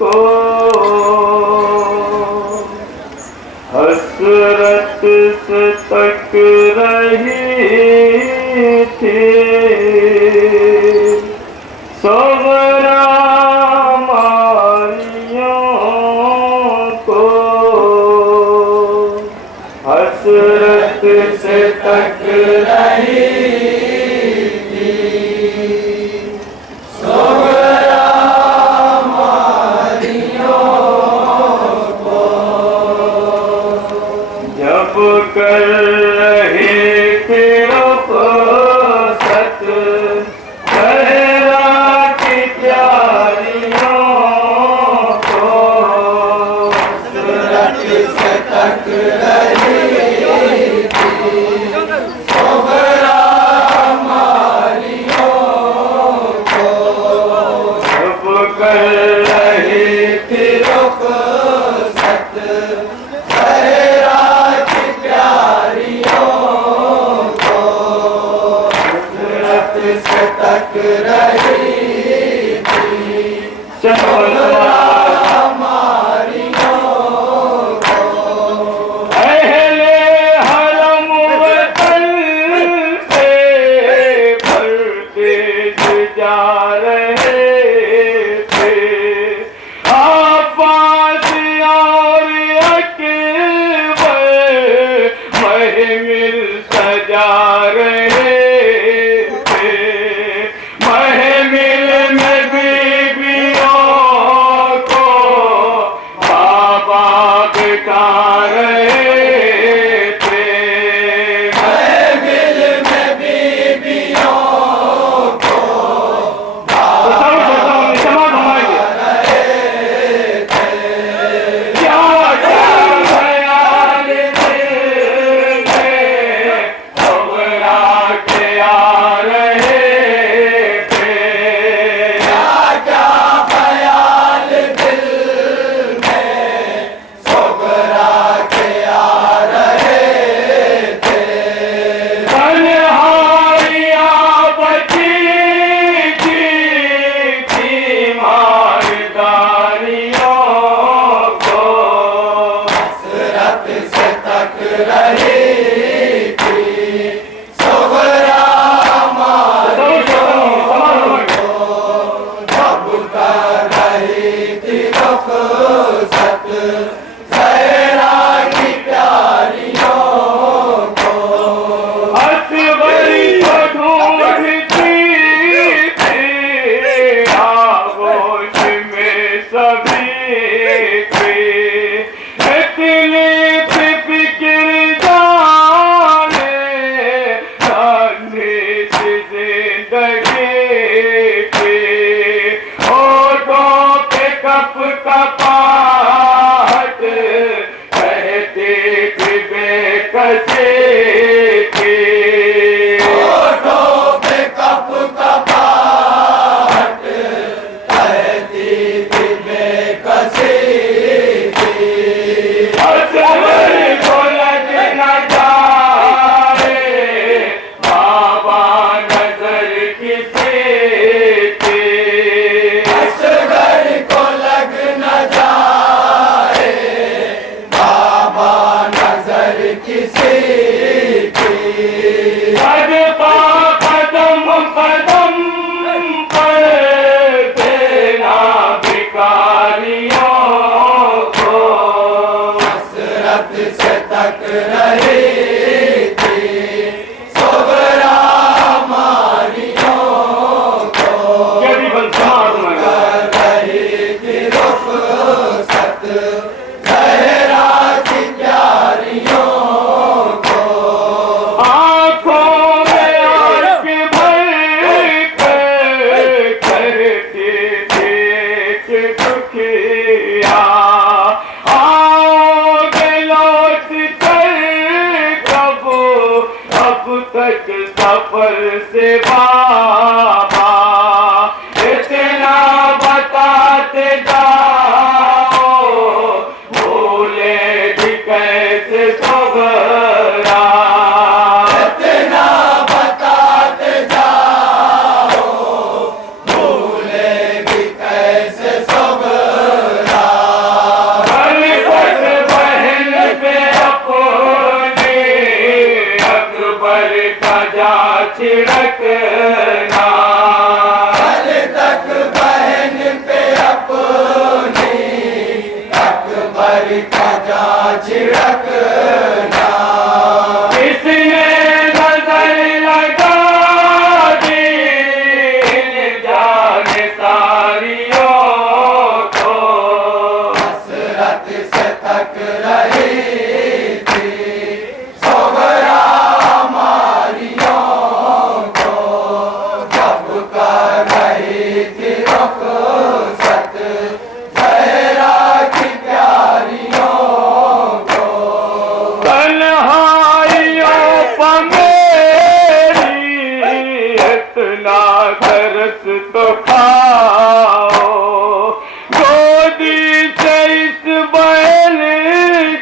को हसरत से तक रही थी सोवरा मारियों को हसरत से तक रही थी सोवरा मारियों को जब कर रहे थे रुखसत सहरा की प्यारियों को हसरत से तक रही थी सोवरा मारियों को जब कर रही थी रुखसत सहरा की प्यारियों को हसरत से तक रही थी सोवरा मारियों को अहले हरम वतन से परदेस जा रहे थे अब्बास और अकबर महमिल सजा रहे थे महमिल में बीबियों को बाबा बिठा रहे थे महमिल में बीबियों को बाबा बिठा रहे थे क्या क्या ख्याल दिल में सोवरा के आ रहे थे क्या क्या ख्याल दिल में सोवरा के आ रहे थे तन्हाइयाँ बची थी तीमारदारियों को हसरत से तक रही थी सोवरा मारियों को जब कर रही थी रुखसत सहरा की प्यारियों को असगर को ढूंढती थी आगोश में सभी थे इतनी फिक्र जाने जाने से जिंदगी के होठों पे कप कपाहट कहते थे बेकसे थे होठों पे कप कपाहट कहती थी बेकसे थी असगर को लग न जाए बाबा नजर किसे के असगर को लग न जाए बाबा नजर किसे की सदपा कदम कदम पर देना भिखारियों को हसरत से तक रही थी सोवरा मारियों को कर रही थी रुखसत सहरा की प्यारियों को आँखों में आँख भर कर करते थे कि दुखिया आओगे लौट कर छिड़कना। किसने नजर लगा दी जाने सारियों को, हसरत से तक रही थी सोगरा हमारियों को, जब कर रही थी रुखसत ज़हरा की प्यारियों को। तन्हाइयों पर मेरी इतना तरस तो खाओ, गोदी से इस बहन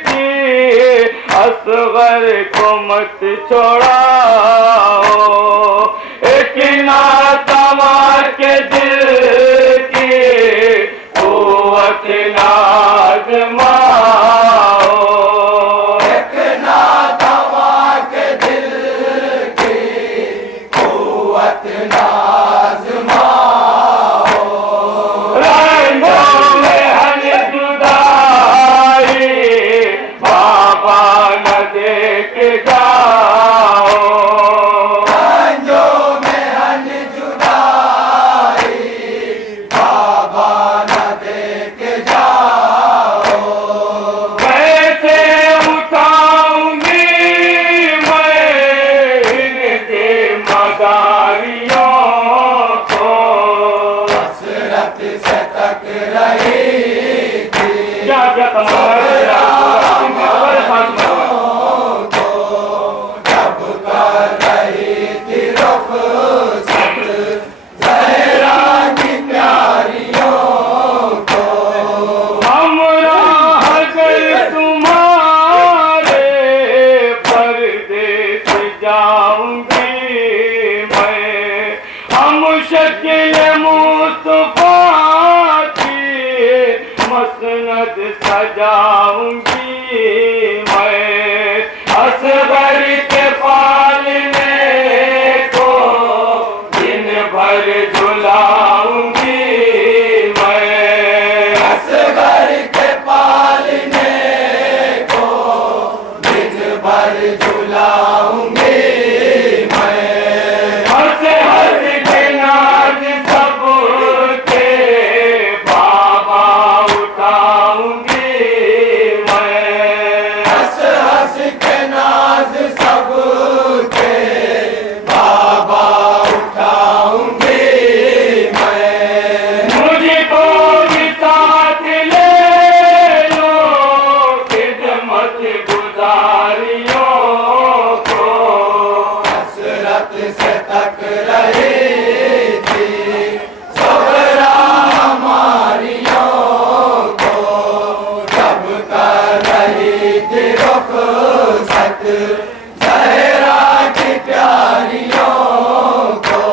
की असगर को मत छोड़ाओ, एक नातमा के दिल की कुव्वत नाज़माओ, एक नातमा के दिल की कुव्वत नाज़माओ। रंगों में हन जुदाई बाबा न देख जाओ, रंगों में हन जुदाई बाबा न देख जाओ। कैसे उठाऊंगी मैं इनके मदारियों को, हसरत से तक रही थी क्या क्या तमाशा को, जब कर रही थी रुखसत ज़हरा की प्यारियों को। हमराह अगर तुम्हारे परदेस जाऊंगी मैं, हम शक्ल मुस्तफा की मसनद सजाऊंगी मैं, असगर के पालने को दिन भर झुलाऊंगी मैं, असगर के पालने को दिन भर झुलाऊंगी मैं। हंस हंस के नाच सबके बाबा उठाऊंगी मैं, हंस हंस के नाच सबके बाबा उठाऊंगी मैं। मुझको भी साथ ले लो खिदमत गुजारियों को, हसरत से तक रही थी सोगरा हमारियों को, जब कर रही थी रुखसत ज़हरा की प्यारियों को।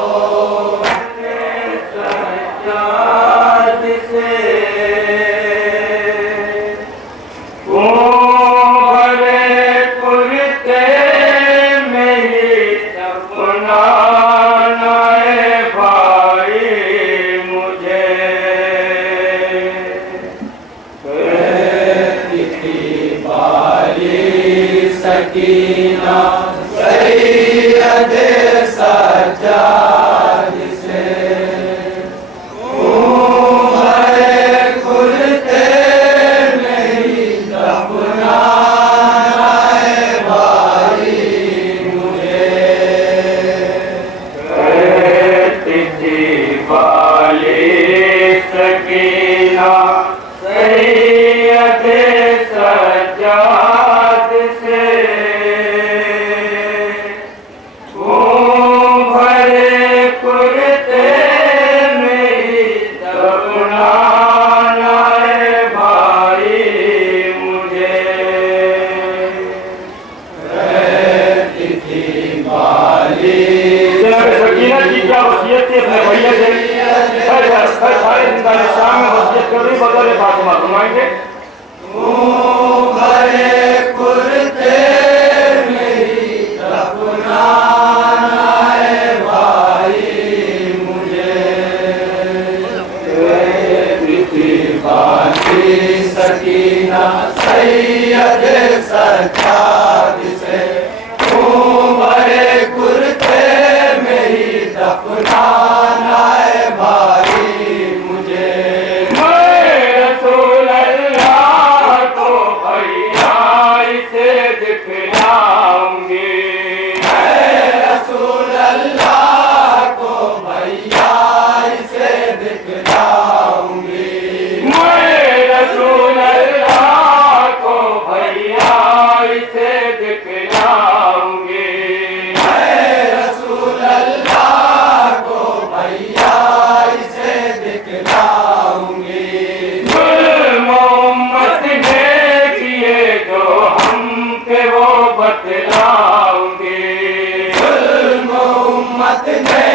सज्जाद से भरे कुर्ते में ही अपनाना है भाई मुझे, कहती बाली सकीना सैयद सज्जाद से, भरे कुर्ते में ही अपनाना है भाई मुझे, कहती थी बाली सकीना सैयद सज्जाद से, भरे कुर्ते में ही अपनाना है भाई मुझे, कहती थी बाली सकीना की क्या वसीयत थी अपने भैया से, सारे जिंदगी शाम में वसीयत कर रही, बदले फातिमा फरमाएंगे। भरे कुर्ते में ही अपनाना है भाई मुझे, कहती थी बाली सकीना सैयद सज्जाद से भरे कुर्ते में ही दफनाना है भाई मुझे। मैं रसूल अल्लाह को भैया इसे दिखलाऊंगी, मैं रसूल अल्लाह को भैया इसे दिखलाऊंगी। मैं रसूल अल्लाह को भैया इसे दिखलाऊंगी, मैं रसूल अल्लाह को भैया इसे दिखलाऊंगी। जुल्म उम्मत ने किए जो हम पे वो बतलाऊंगी, जुल्म उम्मत ने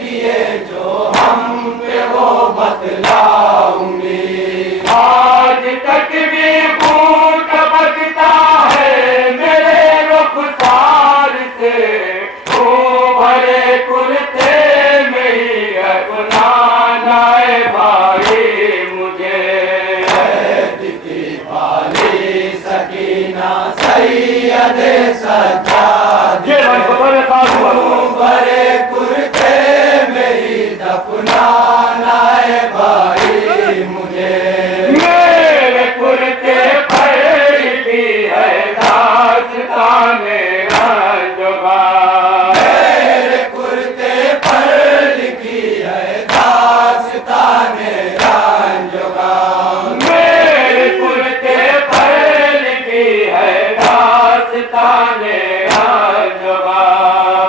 किए जो हम पे वो बतलाऊंगी। आज तक भी खून टपकता है मेरे रुखसार से, वो भरे कुर्ते में ही अपनाना है भाई मुझे। दिखी वाली सकीना सैयद सज्जाद ये मन को बड़े खास हुआ। भरे कुर्ते में ही दफनाना है भाई मुझे। मेरे कुर्ते पर भी है दास्ताने रंजोगा, मेरे कुर्ते पर लिखी है दास्ताने रंजोगा। मेरे कुर्ते पर लिखी है दास्ताने रंजोगा।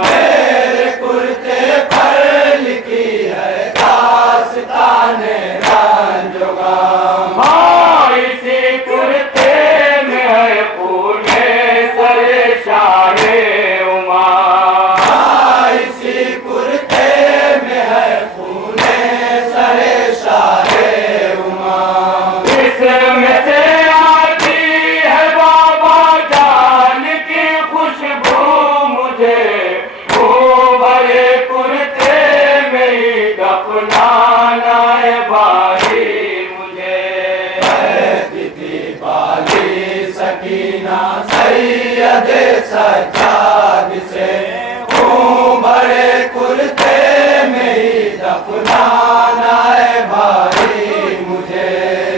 मेरे कुर्ते पर लिखी है दास्ताने रंजोगा। हाँ इसी कुर्ते में है पूरे सरे शाहे उमा, इसी कुर्ते में है फूले सरे शाहे उमा। इसमें से आती है बाबा जान की खुशबू मुझे, वो भरे कुर्ते में ही दफनाना है भाई मुझे। दिखी वाली सकीना सैयद सज्जाद से भरे कुर्ते में ही दफनाना है भाई मुझे।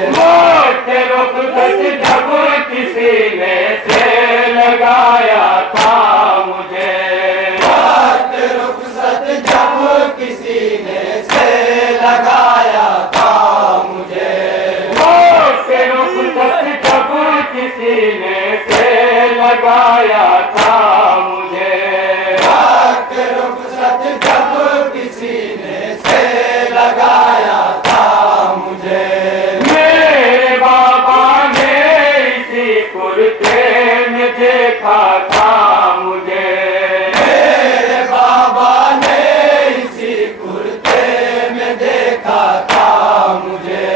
मोटे रुखसत जब किसी ने से लगाया था मुझे, बात रुखसत जब किसी ने से लगाया था मुझे। मोटे रुखसत जब किसी ने से लगाया था मुझे। बात रुखसत जब किसी ने से लगाया था मुझे। मेरे बाबा ने इसी कुर्ते में देखा था मुझे, मेरे बाबा ने इसी कुर्ते में देखा था मुझे।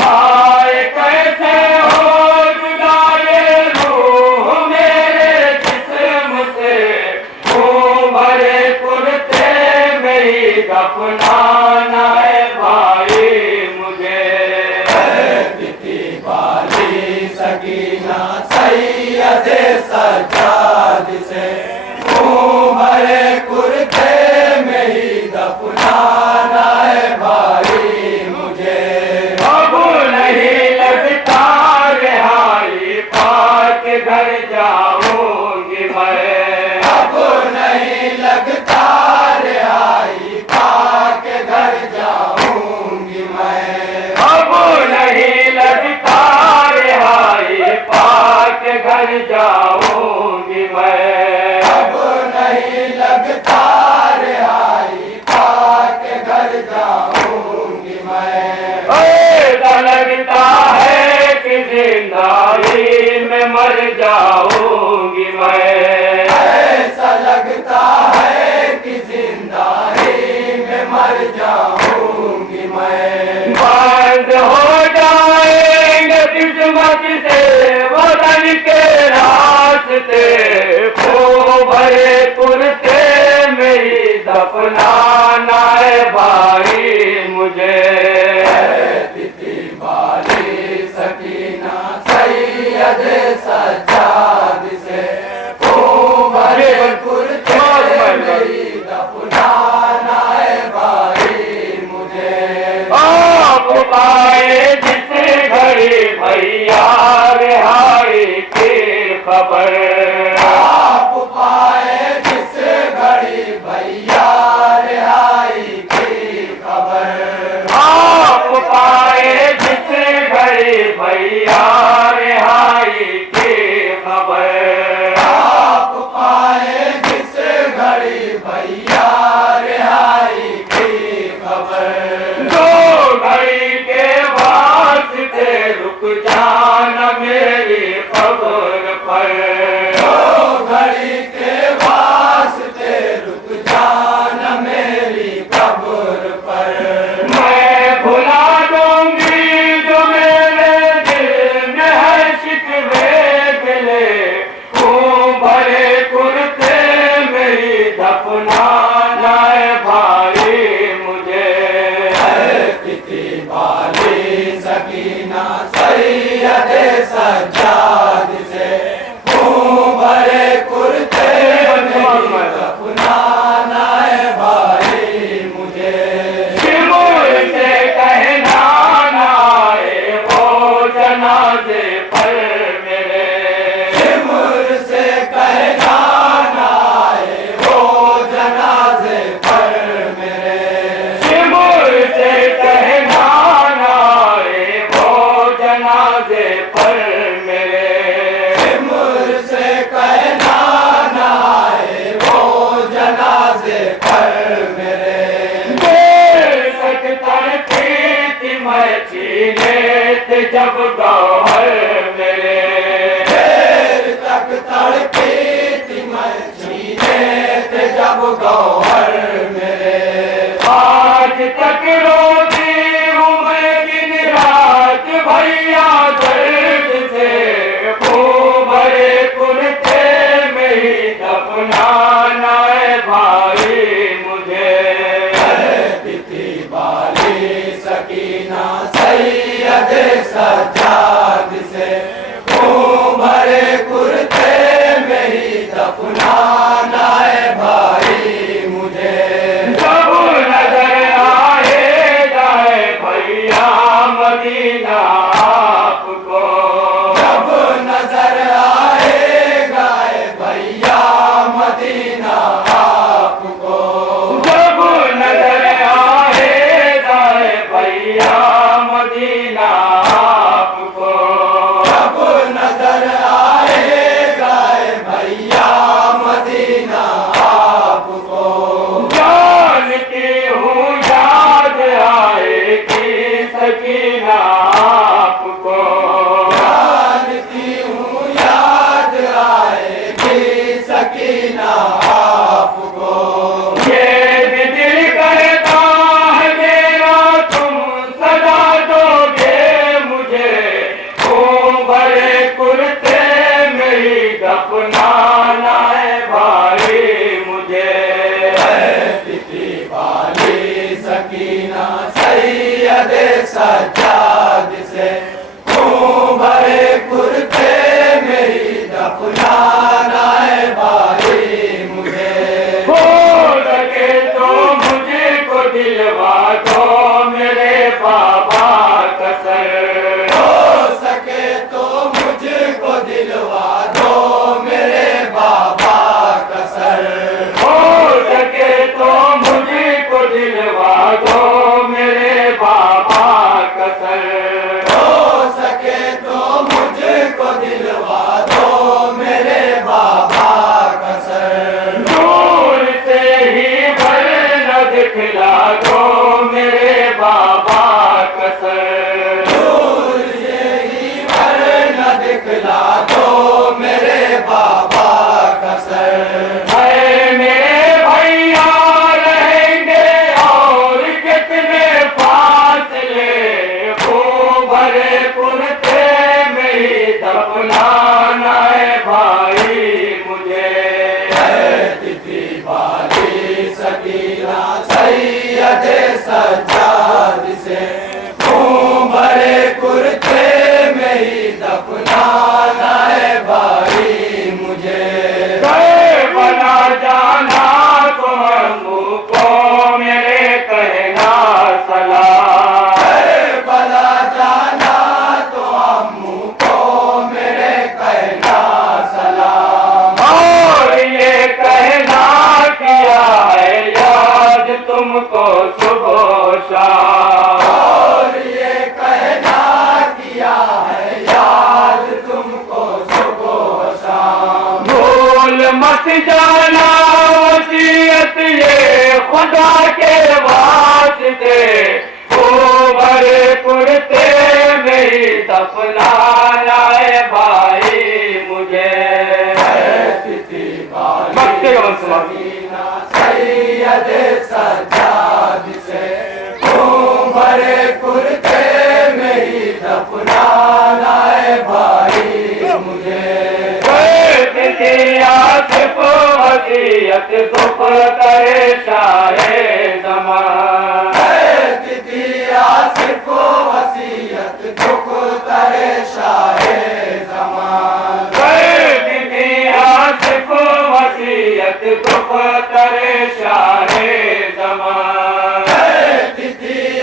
हाय कैसे हो जुदा ये रूह मेरे जिस्म से, वो भरे कुर्ते में ही दफनाना है भाई मुझे। दिखी वाली सकीना सैयद सज्जाद से भरे कुर्ते में ही दफनाना है भाई मुझे। अब नहीं लगता रिहाई पाक घर जाऊंगी मैं, अब नहीं लगता रिहाई पाक घर जाऊंगी मैं। अब नहीं लगता रिहाई पाक घर जाऊंगी मैं। अब नहीं लगता रिहाई पाक घर जाऊंगी मैं। ऐसा लगता है कि जिंदगी में मर जाऊंगी मैं, ऐसा लगता है कि जिंदगी में मर जाऊंगी मैं। बंद हो जाएंगे किस्मत से वतन के रास्ते, खो भरे कुर्ते में ही दफनाना है भाई मुझे। तिथि वाली सकीना सैयद तिथि वाली सकीना सैयद सज्जाद से मुँह भरे कुर्ते में दफनाना है भाई मुझे। शिमुर से कहना ना आए वो जनाजे पर मेरे, शिमुर से कहना ना आए वो जनाजे पर मेरे, शिमुर से कहना ना आए वो जनाजे पर मेरे, शिमुर से कहना ना आए वो जनाजे पर मेरे। देर तक तड़पी थी मैं छीने थे जब गौहर मेरे, देर तक तड़पी थी मैं छीने थे जब गौहर मेरे। आज तक रोती हूँ मैं दिन रात भैया दर्द से, खूब भरे कुर्ते में ही दफनाना है भाई मुझे। तिथि वाली सकीना सैयद सज्जाद से मुँह भरे कुर्ते में ही दफनाना है भाई मुझे। जब नजर आए जाए भैया मदीना आपको, जब नजर आएगा भैया मदीना आपको, जब नजर आए जाए भैया मदीना आपको, जब नजर आएगा भैया मदीना आपको, जानती हूँ याद आएगी सकीना आपको, जानती हूँ याद आएगी सकीना आपको। ये भी दिल करता है मेरा तुम सदा दोगे मुझे, खूब भरे कुर्ते में ही दफनाना है भाई मुझे। तिथि वाली सकीना सैयद सज्जाद से मुँह भरे कुर्ते में ही दफनाना है भाई मुझे। हो सके तो मुझको दिलवा दो मेरे बाबा कसर, हो सके तो मुझको दिलवा दो मेरे बाबा कसर, हो सके तो मुझको दिलवा दो मेरे बाबा कसर, हो सके तो मुझको दिलवा दो मेरे बाबा कसर। दूर से ही भर न दिखला दो मेरे बाबा कसर, दूर से ही भर न दिखला दो मेरे बाबा कसर। है मेरे भैया रहेंगे और कितने फासले, खूब भरे कुर्ते में ही दफनाना है भाई मुझे। तिथि वाली सकीना सैयद सज्जाद से मुँह भरे कुर्ते में ही दफनाना है भाई मुझे। गए बना जाना तो हमको मेरे कहना सलाम, बला जाना तो अम्मू को मेरे कहना सलाम, और ये कहना किया है याद तुमको सुबह शाम, और ये कहना किया है याद तुमको सुबह शाम। भूल मत जाना वसीयत ये खुदा के वास्ते, खूब भरे कुर्ते में ही दफनाना है भाई मुझे। तिथि मक्के का वाली मंसूबा। सकीना सैयद सज्जाद से मुँह भरे कुर्ते में ही दफनाना है भाई मुझे। आसिफ वसीयत सुपर करे शाहे ज़मान, तिथि तरे शाहे ज़मान। आसिफ वसीयत दुख तरे शाहे ज़मान।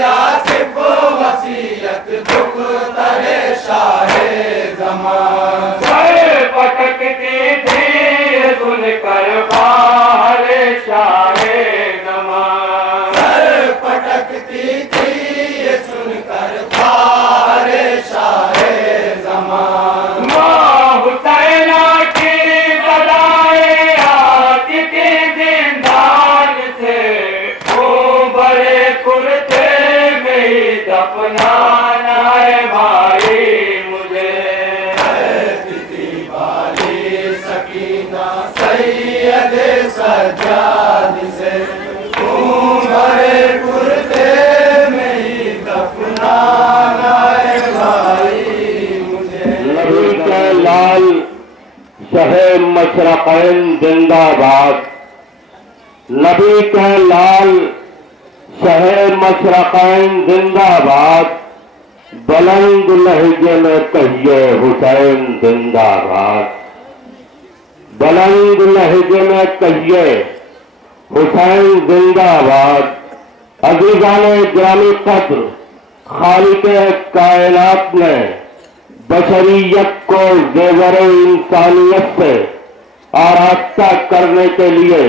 आसिफ वसीयत दुख तरे शाहे ज़मान। पटकती थी सुनकर बाहर शाहे ज़मान। पटकती थी ये सुनकर बाहर शाहे ज़मान। माँ हुसैना की सदाएं आती थी जिंदान से, वो बड़े कुर्ते में ही दफनाना है भाई मुझे। सकीना सैयद सज्जाद से भरे कुर्ते में ही दफनाना है भाई मुझे। नबी के लाल शहे मशरक़ैन जिंदाबाद। नबी के लाल शहे मशरक़ैन जिंदाबाद। बुलंद लहजे में कहिए हुसैन जिंदाबाद। बुलंद लहजे में कहिए हुसैन जिंदाबाद। अज़ीज़ाने ग्रामी कद्र, खालिक़े कायनात ने बशरियत को ज़ेवर इंसानियत से आरास्ता करने के लिए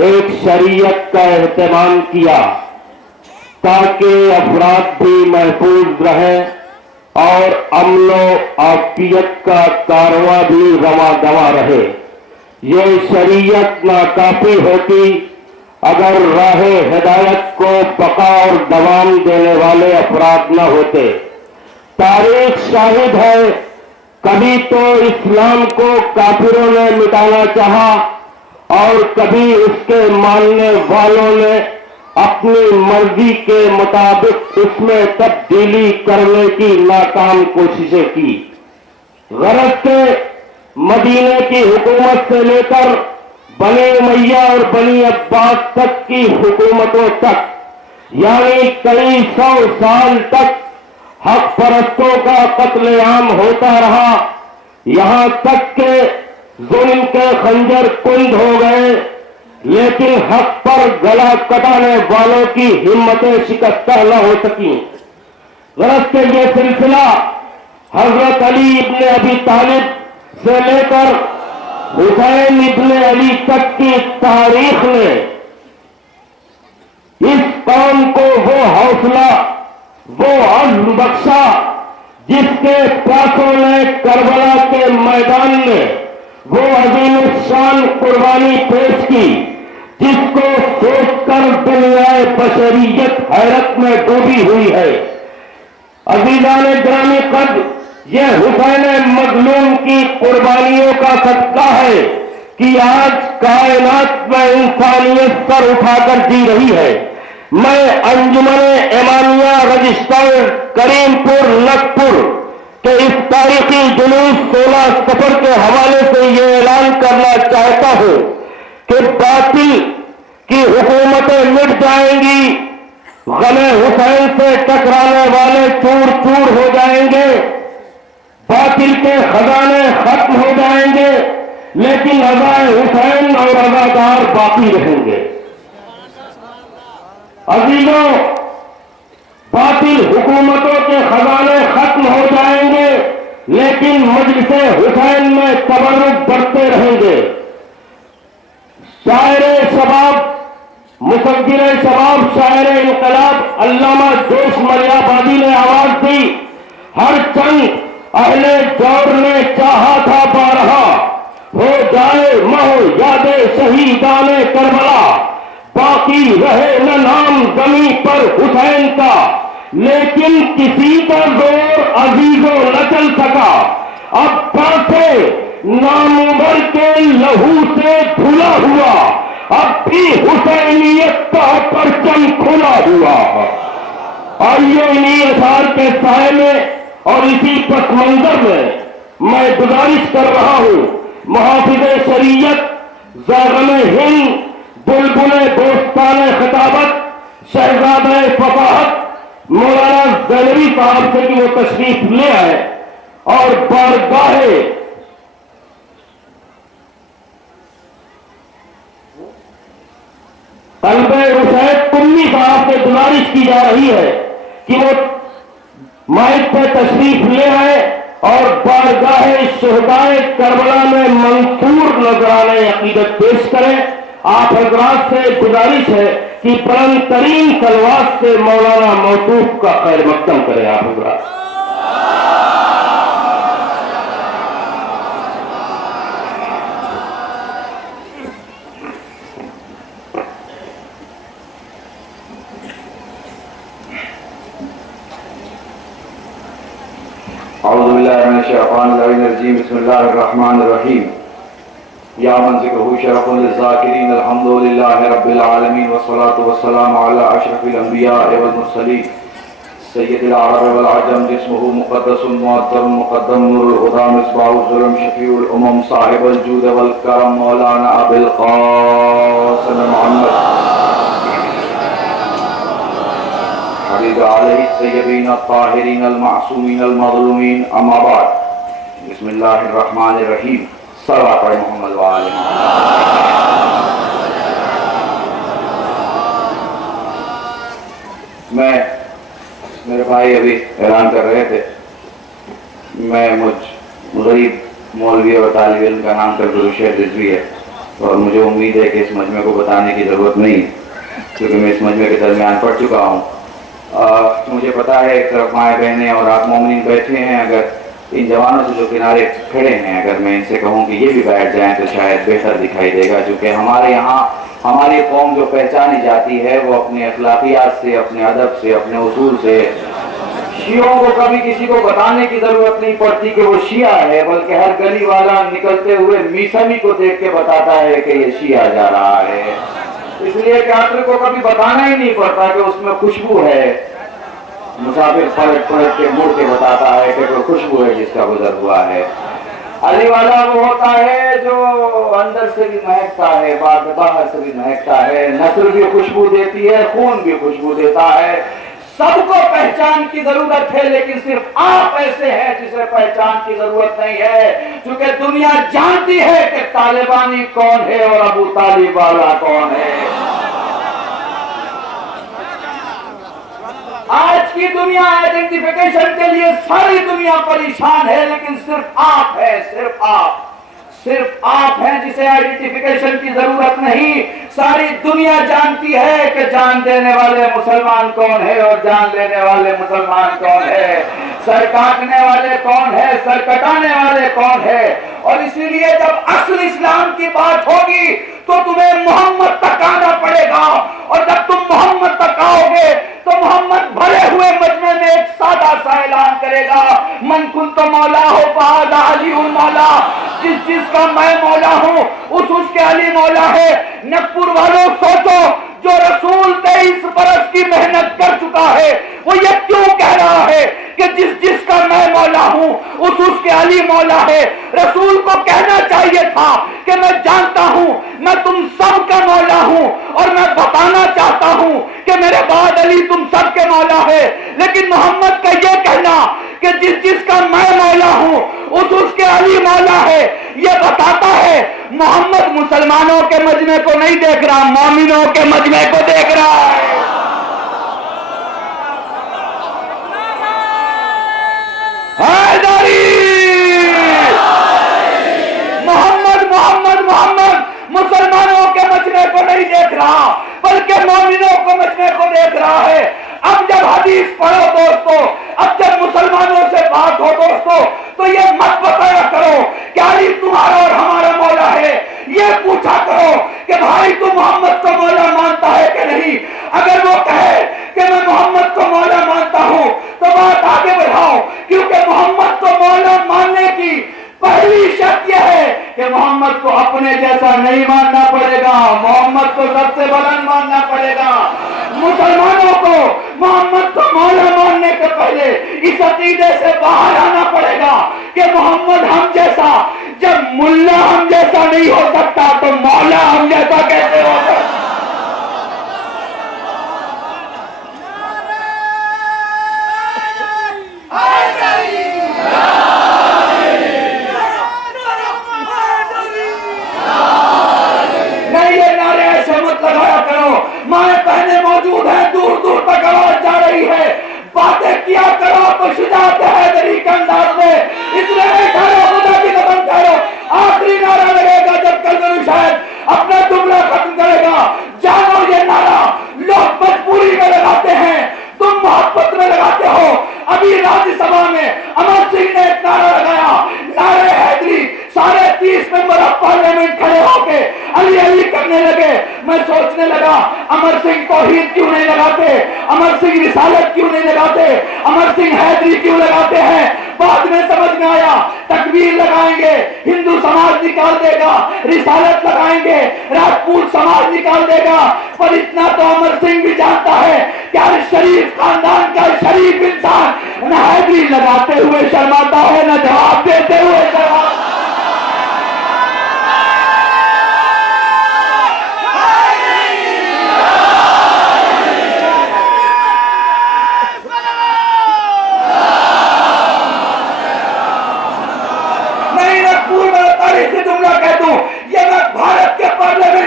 एक शरीयत का एहतमाम किया ताकि अफराद भी महफूज रहें और अमनो आफियत का कारवां भी रवा दवा रहे। ये शरीयत नाकाफी होती अगर राह हिदायत को बका और दवाम देने वाले अफराद न होते। तारीख शाहिद है, कभी तो इस्लाम को काफिरों ने मिटाना चाहा और कभी उसके मानने वालों ने अपनी मर्जी के मुताबिक उसमें तब्दीली करने की नाकाम कोशिशें की। गरज के मदीने की हुकूमत से लेकर बनी उमैया और बनी अब्बास तक की हुकूमतों तक, यानी कई 100 साल तक हक परस्तों का कत्लेआम होता रहा। यहां तक के जुल्म के खंजर कुंद हो गए, लेकिन हक पर गला कटाने वालों की हिम्मतें शिकस्त न हो सकी। गरज के ये सिलसिला हजरत अली इब्ने अबी तालिब से लेकर हुसैन इब्ने अली तक की तारीख ने इस कौम को वो हौसला, वो अज़्म बख्शा जिसके प्यासों ने करबला के मैदान में वो अजीम शान कुर्बानी पेश की, जिसको सोचकर दुनियाए बशरियत हैरत में डूबी हुई है। अज़ीज़ाने ग्रामी कद्र, ये हुसैन मज़लूम की कुर्बानियों का सदका है कि आज कायनात में इंसानियत सर उठाकर जी रही है। मैं अंजुमन इमामिया रजिस्टर करीमपुर नगपुर के इस तारीखी जुलूस 16 सफर के हवाले से ये ऐलान करना चाहता हूं कि बातिल की हुकूमतें मिट जाएंगी, गमे हुसैन से टकराने वाले चूर चूर हो जाएंगे, बातिल के खजाने खत्म हो जाएंगे, लेकिन अज़ाए हुसैन और अज़ादार बाकी रहेंगे। अजीजों, बातिल हुकूमतों के खजाने खत्म हो जाएंगे, लेकिन मजलिसे हुसैन में तबर्रुक बढ़ते रहेंगे। शायर शबाब, मुसद्दिर शबाब, शायर इनकलाब अल्लामा जोश मलियाबादी ने आवाज दी, हर चंद अहले दौर ने चाहा था बारहा, हो जाए महो यादे शहीदाने करबला, बाकी रहे न नाम जमी पर हुसैन का, लेकिन किसी का जोर अजीजों न चल सका। अब पासे नामुबर के लहू से धुला हुआ, अब भी हुसैनियत का परचम खुला हुआ। आइए इन्हीं असार के साए में और इसी पस मंजर में मैं गुजारिश कर रहा हूं, मुहाफिज़े शरीयत, ज़ाग़िम हिंद, बुलबुल दोस्ताने खिताबत, शहज़ादे फसाहत, मौलाना गैलरी साहब से कि वो तशरीफ ले आए और बारगाहे कल्बे रुसैद कुन्नी साहब से गुजारिश की जा रही है कि वो माइक पर तशरीफ ले आए और बारगाहे शुहदाए करबला में मंसूर नजराने अकीदत पेश करें। आप हजरात से गुजारिश है कि बुलंद तरीन सलवात से मौलाना मौसूफ का खैर मकदम करें। आप हजरात बिस्मिल्लाहिर्रहमानिर्रहीम। या मन ज़िक्रुहु शरफ़ुल ज़ाकिरीन अल्हम्दुलिल्लाहि रब्बिल आलमीन वस्सलातु वस्सलामु अला अशरफिल अंबिया वल मुरसलीन सय्यिदिल अरब वल अजम जिस्मुहु मुक़द्दसुन मुअत्तरुन मुक़द्दम नूरुल हुदा मिस्बाहुल ज़ुलम शफ़ीउल उमम साहिबुल जूद वल करम मौलाना अबुल क़ासिम मुहम्मद अलैहि सय्यदीन अत्ताहिरीन अल मासूमीन अल मज़लूमीन अम्मा बाद। बिस्मिल्लाहिर्रहमानिर्रहीम। सल्लल्लाहु अलैहि मोहम्मद व आले मैं मेरे भाई अभी ऐलान कर रहे थे, मैं गरीब मौलवी और तालिब इल्म का नाम कर शेर रिजवी है और मुझे उम्मीद है कि इस मजमे को बताने की ज़रूरत नहीं क्योंकि मैं इस मजमे के दरमियान पढ़ चुका हूँ। मुझे पता है एक तरफ माए बहनें और आप मोमिनीन बैठे हैं, अगर इन जवानों से जो किनारे खड़े हैं अगर मैं इनसे कहूँ कि ये भी बैठ जाएं तो शायद बेहतर दिखाई देगा, क्योंकि हमारे यहाँ हमारी कौम जो पहचानी जाती है वो अपने अखलाकियात से, अपने अदब से, अपने उसूल से। शियों को कभी किसी को बताने की जरूरत नहीं पड़ती कि वो शिया है, बल्कि हर गली वाला निकलते हुए मीसमी को देख के बताता है कि ये शिया जा रहा है। इसलिए काफिर को कभी बताना ही नहीं पड़ता कि उसमें खुशबू है। मुसाफिर पलट पलट के मुड़ के बताता है कि कोई खुशबू है जिसका गुजर हुआ है। अली वाला वो होता है जो अंदर से भी महकता है, बाहर से भी महकता है, नस्ल भी खुशबू देती है, खून भी खुशबू देता है। सबको पहचान की जरूरत है, लेकिन सिर्फ आप ऐसे हैं जिसे पहचान की जरूरत नहीं है, क्योंकि दुनिया जानती है कि तालिबानी कौन है और अबू तालिब वाला कौन है। आज की दुनिया आइडेंटिफिकेशन के लिए सारी दुनिया परेशान है, लेकिन सिर्फ आप है, सिर्फ आप हैं जिसे आइडेंटिफिकेशन की जरूरत नहीं। सारी दुनिया जानती है कि जान देने वाले मुसलमान कौन है और जान लेने वाले मुसलमान कौन है, सर काटने वाले कौन है, सर कटाने वाले कौन है। और इसीलिए जब असल इस्लाम की बात होगी तो तुम्हें मोहम्मद तक आना पड़ेगा, और जब तुम मोहम्मद तक आओगे तो मोहम्मद भरे हुए मजमे में एक सादा सा ऐलान करेगा, मन कुंतु मौला हो फहाज़ा अलीउल मौला। जिसका मैं मौला हूँ उसके अली मौला है। नगपुर वालों सोचो, जो रसूल 23 बरस की मेहनत कर चुका है वो ये क्यों कह रहा है कि जिसका मैं मौला हूँ उसके अली मौला है। रसूल को कहना चाहिए था कि मैं जानता हूँ मैं तुम सब का मौला हूँ और मैं बताना चाहता हूँ कि मेरे बाद अली तुम सब के मौला है। लेकिन मोहम्मद का ये कहना कि जिसका मैं मौला हूँ उसके अली मौला है, ये बताता है मोहम्मद मुसलमानों के मजमे को नहीं देख रहा, मोमिनों के मजमे को देख रहा है। मोहम्मद मुसलमानों के मजमे को नहीं देख रहा, बल्कि मोमिनों को मजमे को देख रहा है। अब जब हदीस पढ़ो दोस्तों, अब जब मुसलमानों से बात हो दोस्तों, तो ये मत बताया करो कि अली तुम्हारा और हमारा मौला है, ये पूछा करो कि भाई तू मोहम्मद को मौला मानता है कि नहीं। अगर वो कहे कि मैं मोहम्मद को मौला मानता हूं तो बात आगे बढ़ाओ, क्योंकि मोहम्मद को मौला मानने की पहली शर्त यह है कि मोहम्मद को अपने जैसा नहीं मानना पड़ेगा, मोहम्मद को सबसे बुलंद मानना पड़ेगा। मुसलमानों को मोहम्मद को मौला मानने के पहले इस अकीदे से बाहर आना पड़ेगा कि मोहम्मद हम जैसा, जब मुल्ला हम जैसा नहीं हो सकता तो मौला हम जैसा कैसे हो सकता। तो शुजाअत हैदरी का अंदाज में, इसलिए नहीं ठहरो, खुदा की कसम ठहरो, आखिरी नारा लगेगा जब कलम शायद अपना जुमला खत्म करेगा। जानो ये नारा लोग मजबूरी में लगाते हैं, तुम मोहब्बत में लगाते हो। अभी राज्यसभा में अमर सिंह ने एक नारा लगाया, नारे हैदरी। सारे 30 मेंबर ऑफ पार्लियामेंट खड़े होके अली अली करने लगे। मैं सोचने लगा अमर सिंह तौहीद क्यों नहीं लगाते, अमर सिंह रिसालत क्यों नहीं लगाते, अमर सिंह हैदरी क्यों लगाते हैं। बाद में समझ में आया तकबीर लगाएंगे हिंदू समाज निकाल देगा, रिसालत लगाएंगे राजपूत समाज निकाल देगा। पर इतना तो अमर सिंह भी जानता है क्या शरीफ खानदान का शरीफ इंसान न हैदरी लगाते हुए शर्माता है न जवाब देते हुए शर्माता।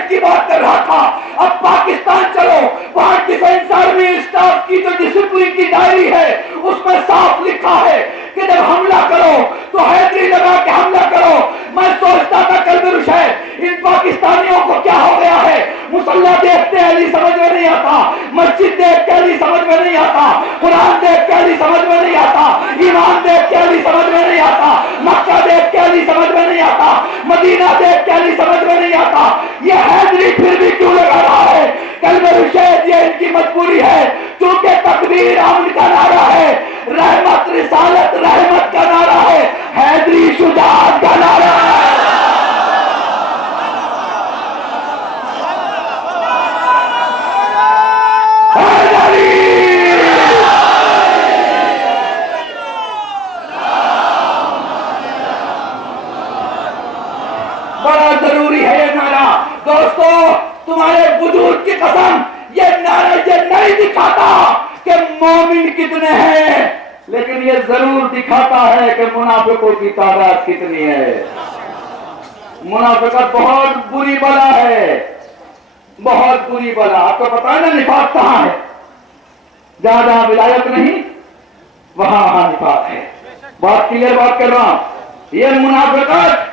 की बात कर रहा था, अब पाकिस्तान चलो, वहां डिफेंस आर्मी स्टाफ की जो डिसिप्लिन की डायरी है उसमें साफ लिखा है कि जब हमला करो तो हैदरी लगा के हमला करो। मैं सोचता था कल शायद इन पाकिस्तानियों को क्या हो गया है, मुसल्ला देखते अली समझ में नहीं आता, मस्जिद देख के अली समझ में नहीं आता, कुरान देख के अली समझ में नहीं आता, ईमान देख के अली समझ में नहीं आता, मक्का देख के अली समझ में नहीं आता, मदीना देख के अली समझ में नहीं आता। ये हैदरी फिर भी क्यों लगा रहा है? कलमे शायद ये इनकी मजबूरी है, क्योंकि तकबीर अमन का नारा है, रहमत रिसालत रहमत का नारा है, हैदरी शुजाअत का नारा है। बड़ा जरूरी है ये नारा दोस्तों, तुम्हारे वजूद की कसम ये नारा ये नहीं दिखाता कि मोमिन कितने हैं, लेकिन ये जरूर दिखाता है कि मुनाफिकों की तादाद कितनी है। मुनाफिकत बहुत बुरी बला है, बहुत बुरी बला। आपको पता है ना निफाक कहां है? जहां जहां विलायत नहीं वहां वहां निफाक है। बहुत क्लियर बात कर रहा हूं, ये मुनाफिकत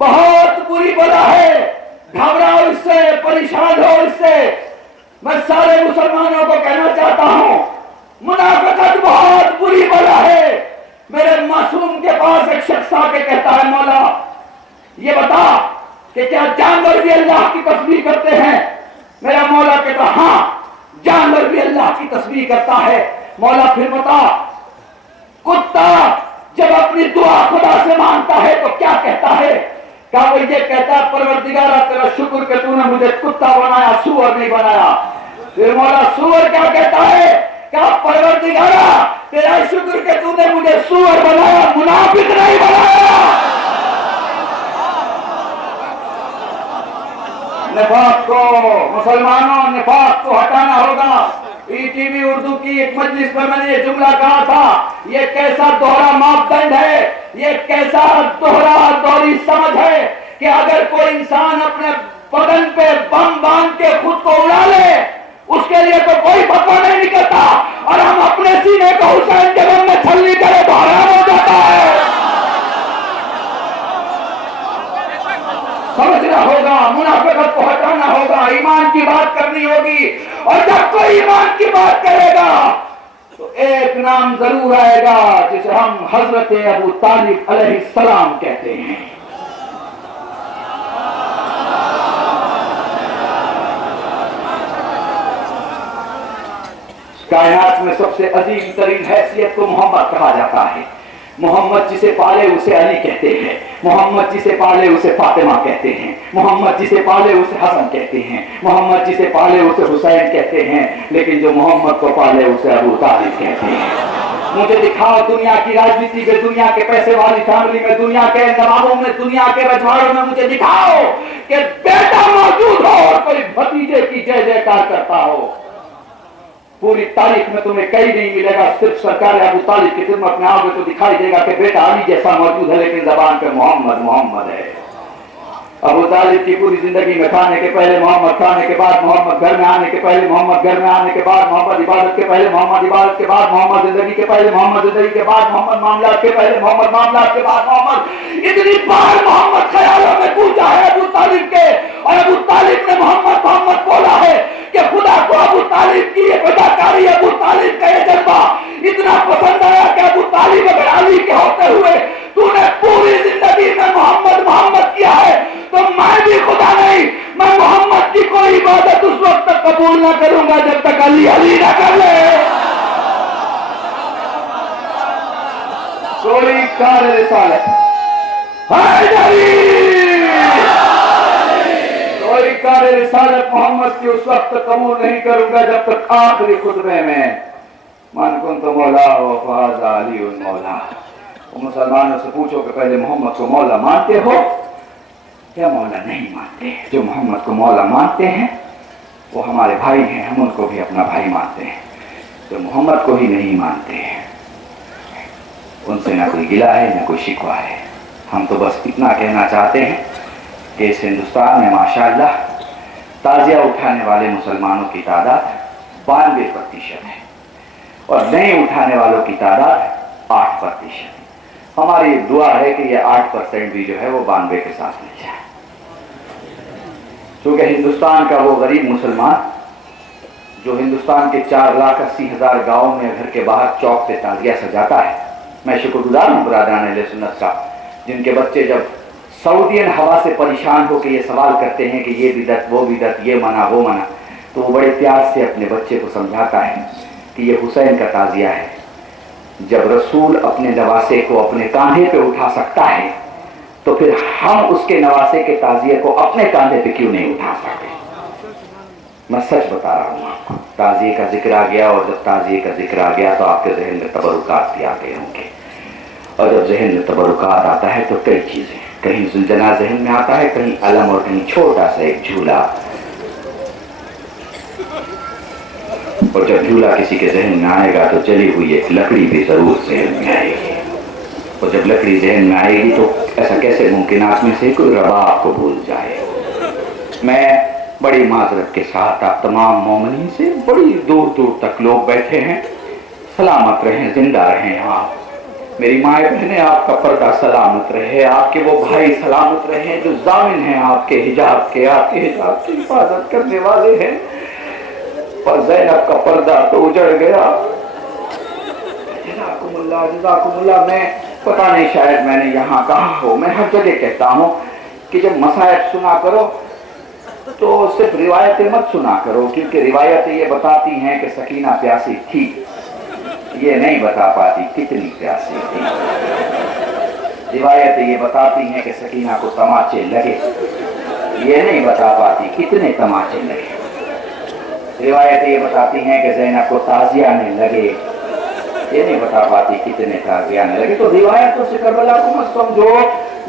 बहुत बुरी बला है। घबराओ इससे, परेशान हो इससे। मैं सारे मुसलमानों को कहना चाहता हूं मुनाफिकत बहुत बुरी बला है। मेरे मासूम के पास एक शख्स आके कहता है मौला ये बता कि क्या जानवर भी अल्लाह की तस्बीह करते हैं? मेरा मौला कहता हां जानवर भी अल्लाह की तस्बीह करता है। मौला फिर बता कुत्ता जब अपनी दुआ खुदा से मांगता है तो क्या कहता है? क्या वो ये कहता है परवरदिगारा तेरा शुक्र कि तूने मुझे कुत्ता बनाया, सूअर नहीं बनाया। फिर मौला सूअर क्या कहता है? क्या परवरदिगारा तेरा शुक्र कि तूने मुझे सूअर बनाया, मुनाफिक नहीं बनाया। निफाक को मुसलमानों निफाक को हटाना होगा। ईटीवी उर्दू की एक मजलिस पर मैंने ये जुमला कहा था, ये कैसा दोहरा मापदंड है, ये कैसा दोहरा दोहरी समझ है कि अगर कोई इंसान अपने बदन पे बम बांध के खुद को उड़ा ले उसके लिए तो कोई फतवा नहीं निकलता, और हम अपने सीने को हुसैन के बम में छलनी करें तो हराम हो जाता है। समझना होगा, मुनाफिकत को हटाना होगा, ईमान की बात करनी होगी। और जब कोई ईमान की बात करेगा तो एक नाम जरूर आएगा जिसे हम हजरत अबू तालिब अलैहिस्सलाम कहते हैं। कायनात में सबसे अजीम तरीन हैसियत को मोहम्मद कहा जाता है। मोहम्मद जिसे पाले उसे अली कहते हैं, मोहम्मद जिसे पाले उसे फातिमा कहते हैं, मोहम्मद जिसे पाले उसे हसन कहते हैं, मोहम्मद जिसे पाले उसे हुसैन कहते हैं, लेकिन जो मोहम्मद को पाले उसे अबू तालिब कहते हैं। मुझे दिखाओ दुनिया की राजनीति में, दुनिया के पैसे वाली फैमिली में, दुनिया के नवाबों में, दुनिया के रजवाड़ों में मुझे दिखाओ कि बेटा मौजूद हो और कोई भतीजे की जय जयकार करता हो। पूरी तारीख में तुम्हें कहीं नहीं मिलेगा, सिर्फ सरकार अबू तालिब की खिदमत में आओगे तो दिखाई देगा कि बेटा अली जैसा मौजूद है, लेकिन जबान पे मोहम्मद मोहम्मद है। अबू तालिब की पूरी जिंदगी में खाने के पहले मोहम्मद, खाने के बाद मोहम्मद, घर में आने के पहले मोहम्मद, घर में आने के बाद मोहम्मद, इबादत के पहले मोहम्मद, इबादत के बाद मोहम्मद, जिंदगी के पहले मोहम्मद, जिंदगी के बाद मोहम्मद, मामलात के पहले मोहम्मद, मामलात के बाद मोहम्मद। इतनी बार मोहम्मद ख्यालों में पूछा है अबू तालिब के, और अबू तालिब ने मोहम्मद मोहम्मद बोला है कि खुदा को अबू तालिब की ये फदाकारी, अबू तालिब का ये जज्बा इतना पसंद आया कि अबू तालिब अगर अली के होते हुए तूने पूरी जिंदगी में मोहम्मद मोहम्मद किया है, तो मैं भी खुदा नहीं, मैं मोहम्मद की कोई इबादत उस वक्त तक कबूल ना करूंगा जब तक अली अली ना कर ले। कोई कार्य रिसालत कोई कार्य रिसालत मोहम्मद की उस वक्त कबूल नहीं करूंगा जब तक आखिरी खुतबे में मन कुन तो मौला वफाज़ अली उन मौला। मुसलमानों से पूछो कि पहले मोहम्मद को मौला मानते हो क्या मौला नहीं मानते? जो मोहम्मद को मौला मानते हैं वो हमारे भाई हैं, हम उनको भी अपना भाई मानते हैं। जो मोहम्मद को ही नहीं मानते उनसे ना कोई गिला है ना कोई शिकवा है। हम तो बस इतना कहना चाहते हैं कि इस हिंदुस्तान में माशाअल्लाह ताजिया उठाने वाले मुसलमानों की तादाद 92% है और नए उठाने वालों की तादाद 8% है। हमारी दुआ है कि ये 8% भी जो है वो 92 के साथ मिल जाए, क्योंकि हिंदुस्तान का वो गरीब मुसलमान जो हिंदुस्तान के 4,80,000 गाँव में घर के बाहर चौक पे ताजिया सजाता है, मैं शुक्रगुजार हूँ बरादरान अहले सुन्नत का, जिनके बच्चे जब सऊदियन हवा से परेशान होकर ये सवाल करते हैं कि ये बिदअत वो बिदअत, ये मना वो मना, तो वो बड़े प्यार से अपने बच्चे को समझाता है कि ये हुसैन का ताजिया है। जब रसूल अपने नवासे को अपने कांधे पे उठा सकता है तो फिर हम उसके नवासे के ताजिए को अपने कांधे पे क्यों नहीं उठा सकते? मैं सच बता रहा हूँ आपको। ताजिए का जिक्र आ गया, और जब ताजिए का जिक्र आ गया तो आपके जहन में तबरुकात भी आ गए होंगे, और जब जहन में तबरुकात आता है तो कई चीजें, कहीं जुलझना जहन में आता है, कहीं अलम और कहीं छोटा सा एक झूला, और जब झूला किसी के जहन में आएगा तो जली हुई एक लकड़ी भी जरूर जहन में आएगी, और जब लकड़ी जहन में आएगी तो ऐसा कैसे मुमकिनात में से कोई रबाब को भूल जाए। मैं बड़ी माजरत के साथ आप तमाम मोमिनीन से, बड़ी दूर दूर तक लोग बैठे हैं, सलामत रहें, जिंदा रहें आप, मेरी माए बहनें, आपका पर्दा सलामत रहे, आपके वो भाई सलामत रहे जो जामिन हैं आपके हिजाब के, आपके हिजाब की हिफाजत करने वाले हैं। पर ज़ैनब का पर्दा तो उजड़ गया। जज़ाकुमुल्लाह जज़ाकुमुल्लाह। मैं पता नहीं, शायद मैंने यहाँ कहा हो, मैं हर जगह कहता हूँ कि जब मसाइब सुना करो तो सिर्फ रिवायतें मत सुना करो, क्योंकि रिवायतें ये बताती हैं कि सकीना प्यासी थी, ये नहीं बता पाती कितनी प्यासी थी। रिवायतें ये बताती हैं कि सकीना को तमाचे लगे, ये नहीं बता पाती कितने तमाचे लगे। रिवायतें ये बताती हैं कि ज़ैनब को ताजिया नहीं लगे, ये नहीं बता पाती कितने ताजिया नहीं लगे। तो रिवायतों से करबला को मत समझो।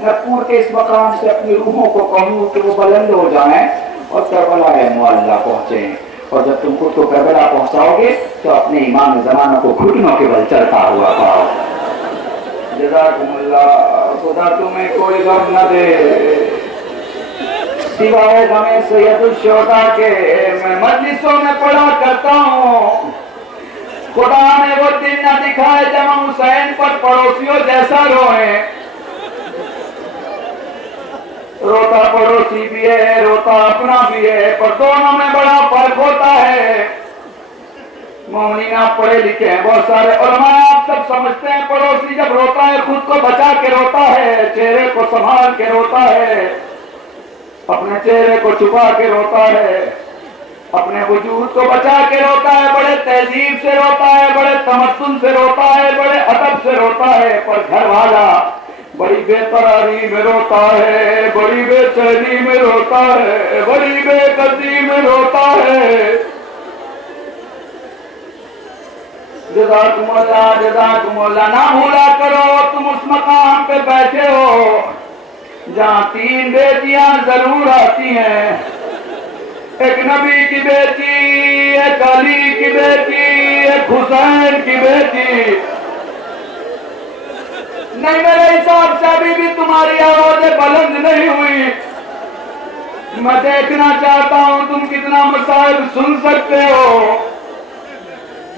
मैं पूर के इस मकाम से अपनी रूहों को कहूँ कि वो बुलंद हो जाएं और करबला मुअल्ला पहुँचे, और जब तुम खुद को करबला पहुँचाओगे तो अपने इमाम ज़माना को घुटनों के बल चलता हुआ पाओ। जज़ाकुमुल्लाह। खुदा तुम्हें कोई गम न दे सिवाय गमे सैयदुश्शोदा के। मैं मजलिसों में पढ़ा करता हूँ, खुदा ने वो दिन न दिखाए जब हम हुसैन पर पड़ोसियों जैसा रोए। रोता पड़ोसी भी है, रोता अपना भी है, पर दोनों में बड़ा फर्क होता है। मोमिनीन आप पढ़े लिखे हैं बहुत सारे, और मैं आप सब समझते हैं पड़ोसी जब रोता है खुद को बचा के रोता है, चेहरे को संभाल के रोता है, अपने चेहरे को छुपा के रोता है, अपने वजूद को बचा के रोता है, बड़े तहजीब से रोता है, बड़े तमस्सुन से रोता है, बड़े अदब से रोता है। पर घर वाला बड़ी बेकरारी में रोता है, बड़ी बेचैनी में रोता है, बड़ी बेकसी में रोता है। जज़ाकुमुल्लाह जज़ाकुमुल्लाह। ना भूला करो तुम उस मकाम पे बैठे हो जहाँ 3 बेटियां जरूर आती हैं, एक नबी की बेटी, एक अली की बेटी, एक हुसैन की बेटी। नहीं, मेरे हिसाब से अभी भी तुम्हारी आवाजें बुलंद नहीं हुई। मैं देखना चाहता हूं तुम कितना मसाइल सुन सकते हो।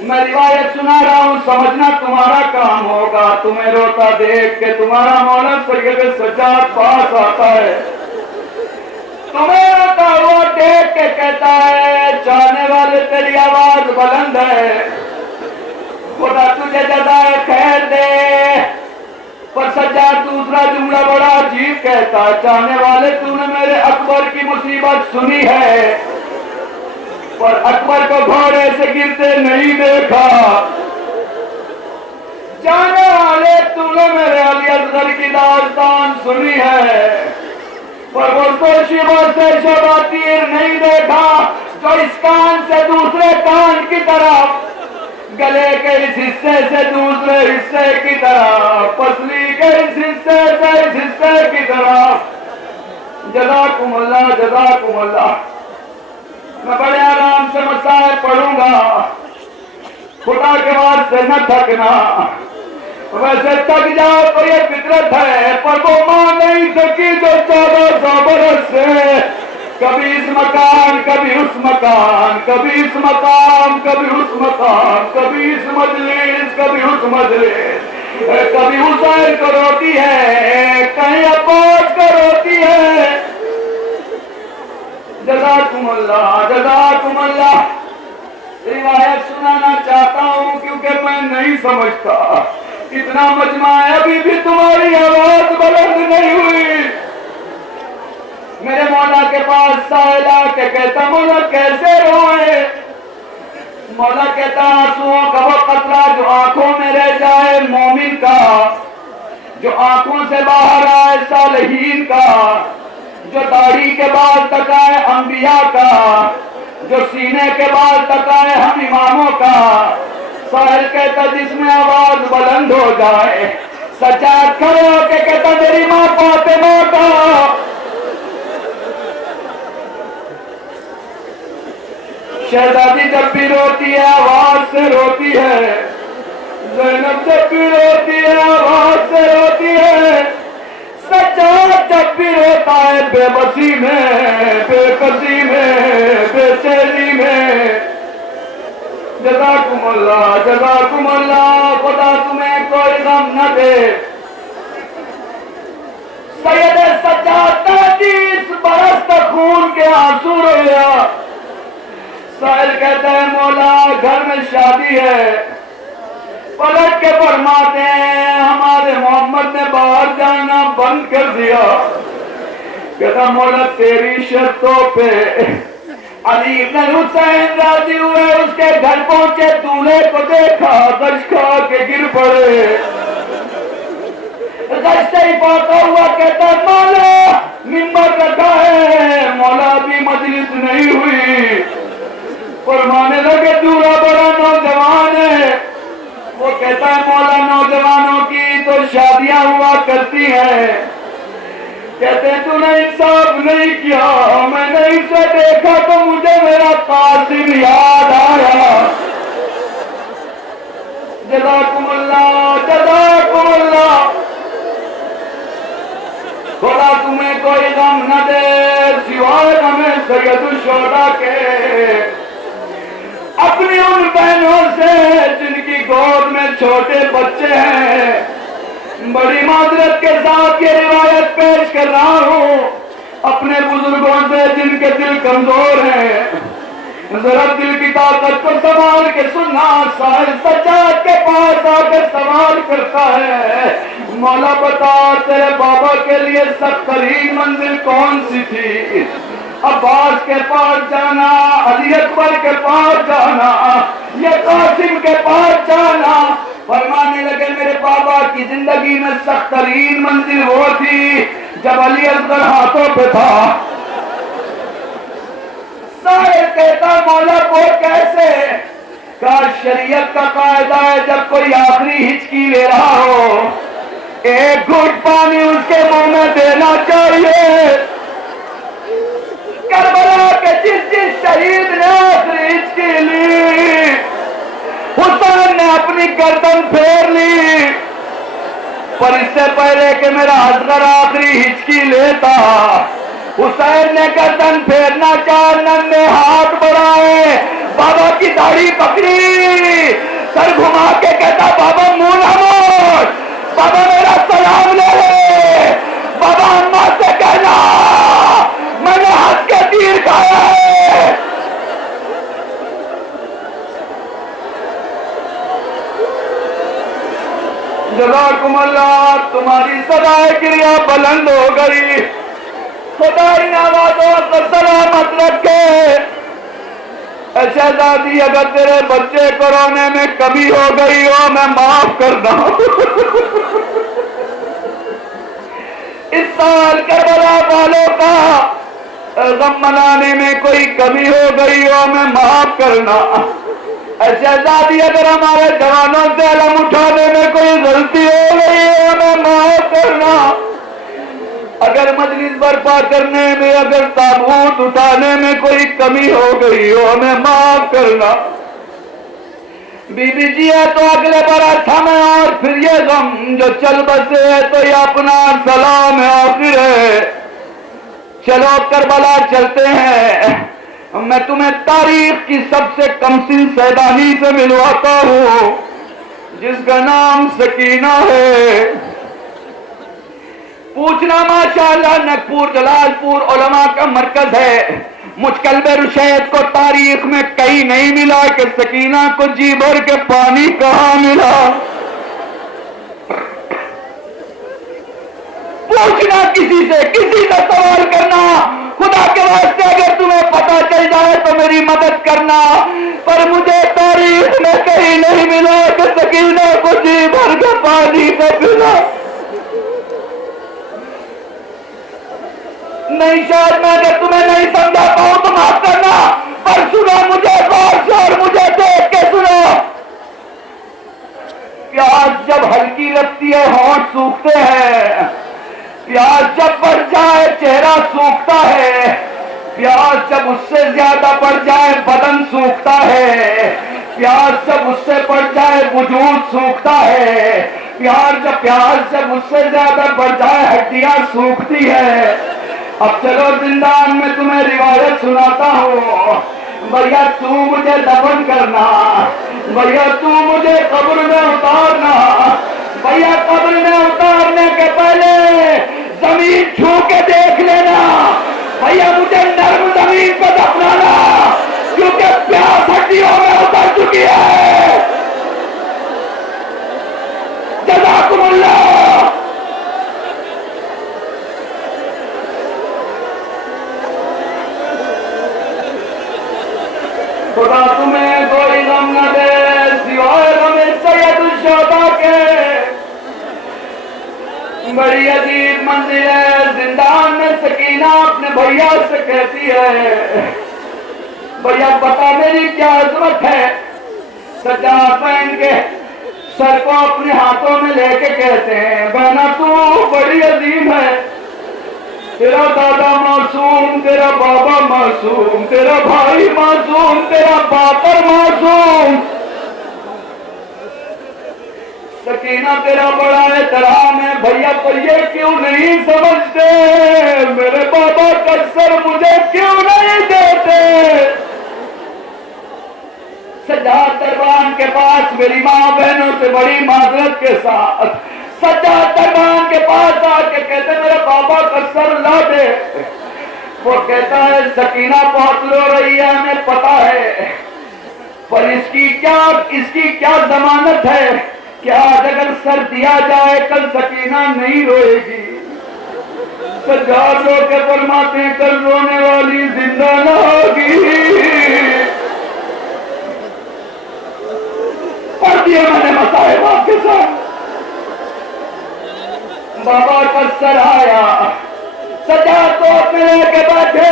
मैं रिवायत सुना रहा हूं, समझना तुम्हारा काम होगा। तुम्हें रोता देख के तुम्हारा मौला सैयद सज्जाद पास आता है, तुम्हें रोता हुआ देख के कहता है, चाहने वाले तेरी आवाज बुलंद है, खुदा तुझे जज़ाए खैर दे। पर सज्जाद दूसरा जुमला बड़ा अजीब कहता है, चाहने वाले तूने मेरे अकबर की मुसीबत सुनी है, पर अकबर को घोड़े से गिरते नहीं देखा। चाहने वाले तूने मेरे अली असगर की दास्तान सुनी है, पर वो सोशिबा से शबातीर नहीं देखा, जो इस कान से दूसरे कान की तरफ, गले के इस हिस्से से दूसरे हिस्से की तरफ, पसली के इस हिस्से से इस हिस्से की तरफ। जज़ाकुमुल्लाह, जज़ाकुमुल्लाह। मैं बड़े आराम से मसाइल पढ़ूंगा, खुदा के वास्ते न थकना। वैसे थक जाओ तो ये फितरत है, पर वो मां नहीं सकी जो 1400 बरस से कभी इस मकान कभी उस मकान, कभी इस मकाम कभी उस मकाम, कभी इस मजलिस कभी उस मजलिस, कभी हुसैन को रोती है, कहीं अब्बास को रोती है। जज़ाकुमुल्लाह, जज़ाकुमुल्लाह। रिवायत सुनाना चाहता हूं क्योंकि मैं नहीं समझता, इतना मजमा है, अभी भी तुम्हारी आवाज बुलंद नहीं हुई। मेरे मौला के पास साहिल आके कहता, मौला कैसे रोए? मौला कहता, आंसुओं का वो कतरा जो आंखों में रह जाए मोमिन का, जो आंखों से बाहर आए सालिहीन का, जो दाढ़ी के बाल तक आए अंबिया का, जो सीने के बाल तक आए हम इमामों का। साहिल कहता, जिसमें आवाज बुलंद हो जाए। सज्जाद खड़े होके कहता, मेरी माँ फातिमा का। शहजादी जब भी रोती है आवाज से रोती है, ज़ैनब जब भी रोती है आवाज से रोती है, सज्जाद जब भी रोता है बेबसी में, बेकसी में, बेचैनी में। जज़ाकुमुल्लाह, जज़ाकुमुल्लाह। खुदा तुम्हें कोई गम न दे। सैयद सज्जाद 33 बरस तक खून के आंसू रोया। साहिल कहते हैं, मौला घर में शादी है। पलट के फरमाते हैं, हमारे मोहम्मद ने बाहर जाना बंद कर दिया। कहता, मौला तेरी शर्तों पे। अली इब्न हुसैन राजी हुए, उसके घर पहुंचे, दूल्हे को देखा, गश खा के गिर पड़े। गश से ही पहुंचा हुआ कहता, मौला मिंबर रखा है, मौला अभी मजलिस नहीं हुई। फरमाने लगे, दूल्हा बड़ा नौजवान है। वो कहता है, मौला नौजवानों की तो शादियां हुआ करती हैं। कहते हैं, तूने इंसाफ नहीं किया, मैंने इसे देखा तो मुझे मेरा कासिम याद आया। जज़ाकुमुल्लाह, जज़ाकुमुल्लाह। खुदा तुम्हें कोई गम न दे सिवाय हमें सैयदुल शुहदा के। अपनी उन बहनों से जिनकी गोद में छोटे बच्चे हैं, बड़ी मादरत के साथ ये रिवायत पेश कर रहा हूँ। अपने बुजुर्गों से जिनके दिल कमजोर हैं, जरा दिल की ताकत को संभाल के सुनना। साहिल सज्जाद के पास आकर सवाल करता है, मौला बता तेरे बाबा के लिए सख्तरीन मंजिल कौन सी थी? अब्बास के पास जाना, अली अकबर के पास जाना, ये कासिम के पास जाना? फरमाने लगे, मेरे बाबा की जिंदगी में सख्तरीन मंजिल वो थी जब अली असगर हाथों पे था। साहिल कहता, मौला वो कैसे? का शरीयत का कायदा है, जब कोई आखिरी हिचकी ले रहा हो, एक घूंट पानी उसके मुंह में देना चाहिए। करबला के जिस शहीद ने आखिरी हिचकी ली, हुसैन ने अपनी गर्दन फेर ली। पर इससे पहले कि मेरा असगर आखिरी हिचकी लेता, हुसैन ने गर्दन फेरना चाह, नन्हे हाथ बढ़ाए, बाबा की दाढ़ी पकड़ी, सर घुमा के कहता बाबा मुंह ना मोड़, बाबा मेरा सलाम ले ले, बाबा अम्मा से कहना मैंने हंस के तीर खाया है। जज़ाकुमुल्लाह, तुम्हारी सदाए क्रिया बुलंद हो गई, खुदाई नवाजों को सलामत रखे। शहजादी अगर तेरे बच्चे कोरोने में कमी हो गई हो मैं माफ कर दूं। इस साल करबला वालों का गम मनाने में कोई कमी हो गई हो मैं माफ करना। शहजादी अगर हमारे जवानों से अलम उठाने में कोई गलती हो गई हो मैं माफ करना। अगर मजलिस बर्पा करने में, अगर ताबूत उठाने में कोई कमी हो गई हो हमें माफ करना। बीबी जी है तो अगले बरस हमें, और फिर ये गम जो चल बसे है तो ये अपना सलाम है आखिर है। चलो करबला चलते हैं, मैं तुम्हें तारीख की सबसे कमसिन सैदानी से मिलवाता हूँ जिसका नाम सकीना है। पूछना माशाअल्लाह नगपुर जलालपुर उलमा का मरकज है। मुझकल्बे रुशैद को तारीख में कहीं नहीं मिला कि सकीना को जी भर के पानी कहाँ मिला। पूछना किसी से सवाल करना, खुदा के वास्ते अगर तुम्हें पता चल जाए तो मेरी मदद करना, पर मुझे तारीख में कहीं नहीं मिला कि सकीना को जी भर के पानी को पिला। नहीं, शायद मैं अगर तुम्हें नहीं समझा पाऊं तो माफ करना, पर सुनो मुझे गौर से और मुझे देख के सुनो। प्यास जब हल्की लगती है होंठ सूखते हैं, प्यास जब बढ़ जाए चेहरा सूखता है, प्यास जब उससे ज्यादा बढ़ जाए बदन सूखता है, प्यास जब उससे बढ़ जाए वजूद सूखता है, प्यास जब उससे ज्यादा बढ़ जाए हड्डियां सूखती है। अब चलो जिंदान में तुम्हें रिवायत सुनाता हूँ। भैया तू मुझे दफन करना, भैया तू मुझे कब्र में उतारना, भैया कब्र में उतारने के पहले जमीन छू के देख लेना, भैया मुझे नर्म जमीन पर दफनाना क्योंकि प्यास हड्डियों में उतर चुकी है। जज़ाकुमुल्लाह। खुदा तुम्हें कोई गम न दे सिवाय गमे सैयद शोदा के। बड़ी अजीब मंजिल है जिंदान में। सकीना अपने भैया से कहती है, भैया बता मेरी क्या अजमत है। सजा पहन के सर को अपने हाथों में लेके कहते हैं, बहना तू बड़ी अजीम है, तेरा दादा मासूम, तेरा बाबा मासूम, तेरा भाई मासूम, तेरा बापर मासूम। सकीना तेरा बड़ा एहतराम है भैया, पर ये क्यों नहीं समझते, मेरे बाबा का सर मुझे क्यों नहीं देते। सज्जाद दरबान के पास मेरी माँ बहनों से बड़ी माजरत के साथ सज्जाद दरबान के पास आके कहते मेरे बाबा का सर ला दे। वो कहता है सकीना बहुत रो रही है हमें पता है, पर इसकी क्या जमानत है कि आज अगर सर दिया जाए कल सकीना नहीं रोएगी। सज्जाद रो के फरमाते हैं कल रोने वाली जिंदा न होगी। पढ़ दिए मैंने मसाहिब आपके साथ। बाबा का सर आया, सज्जाद को अपने लेके बैठे।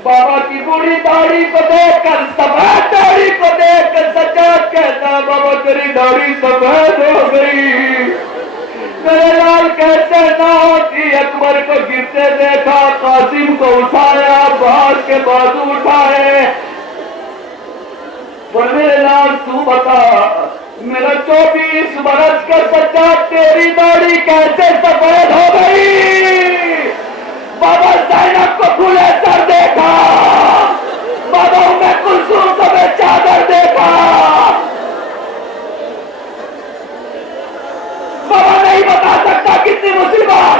बाबा की बूढ़ी दाढ़ी को देखकर, सफेद दाढ़ी को देखकर सज्जाद कहता बाबा तेरी दाढ़ी सफेद हो गई। मेरे लाल कैसे ना होती। अकबर को गिरते देखा, कासिम को उठाया, अब्बास के बाजू उठाए। पर मेरे लाल तू बता मेरा 24 बरस का सज्जाद तेरी दाढ़ी कैसे सफेद हो गई। बाबा ज़ैनब को खुले सर देखा, बाबा उम्मे कुलसूम को बेचादर देखा। बाबा नहीं बता सकता कितनी मुसीबत,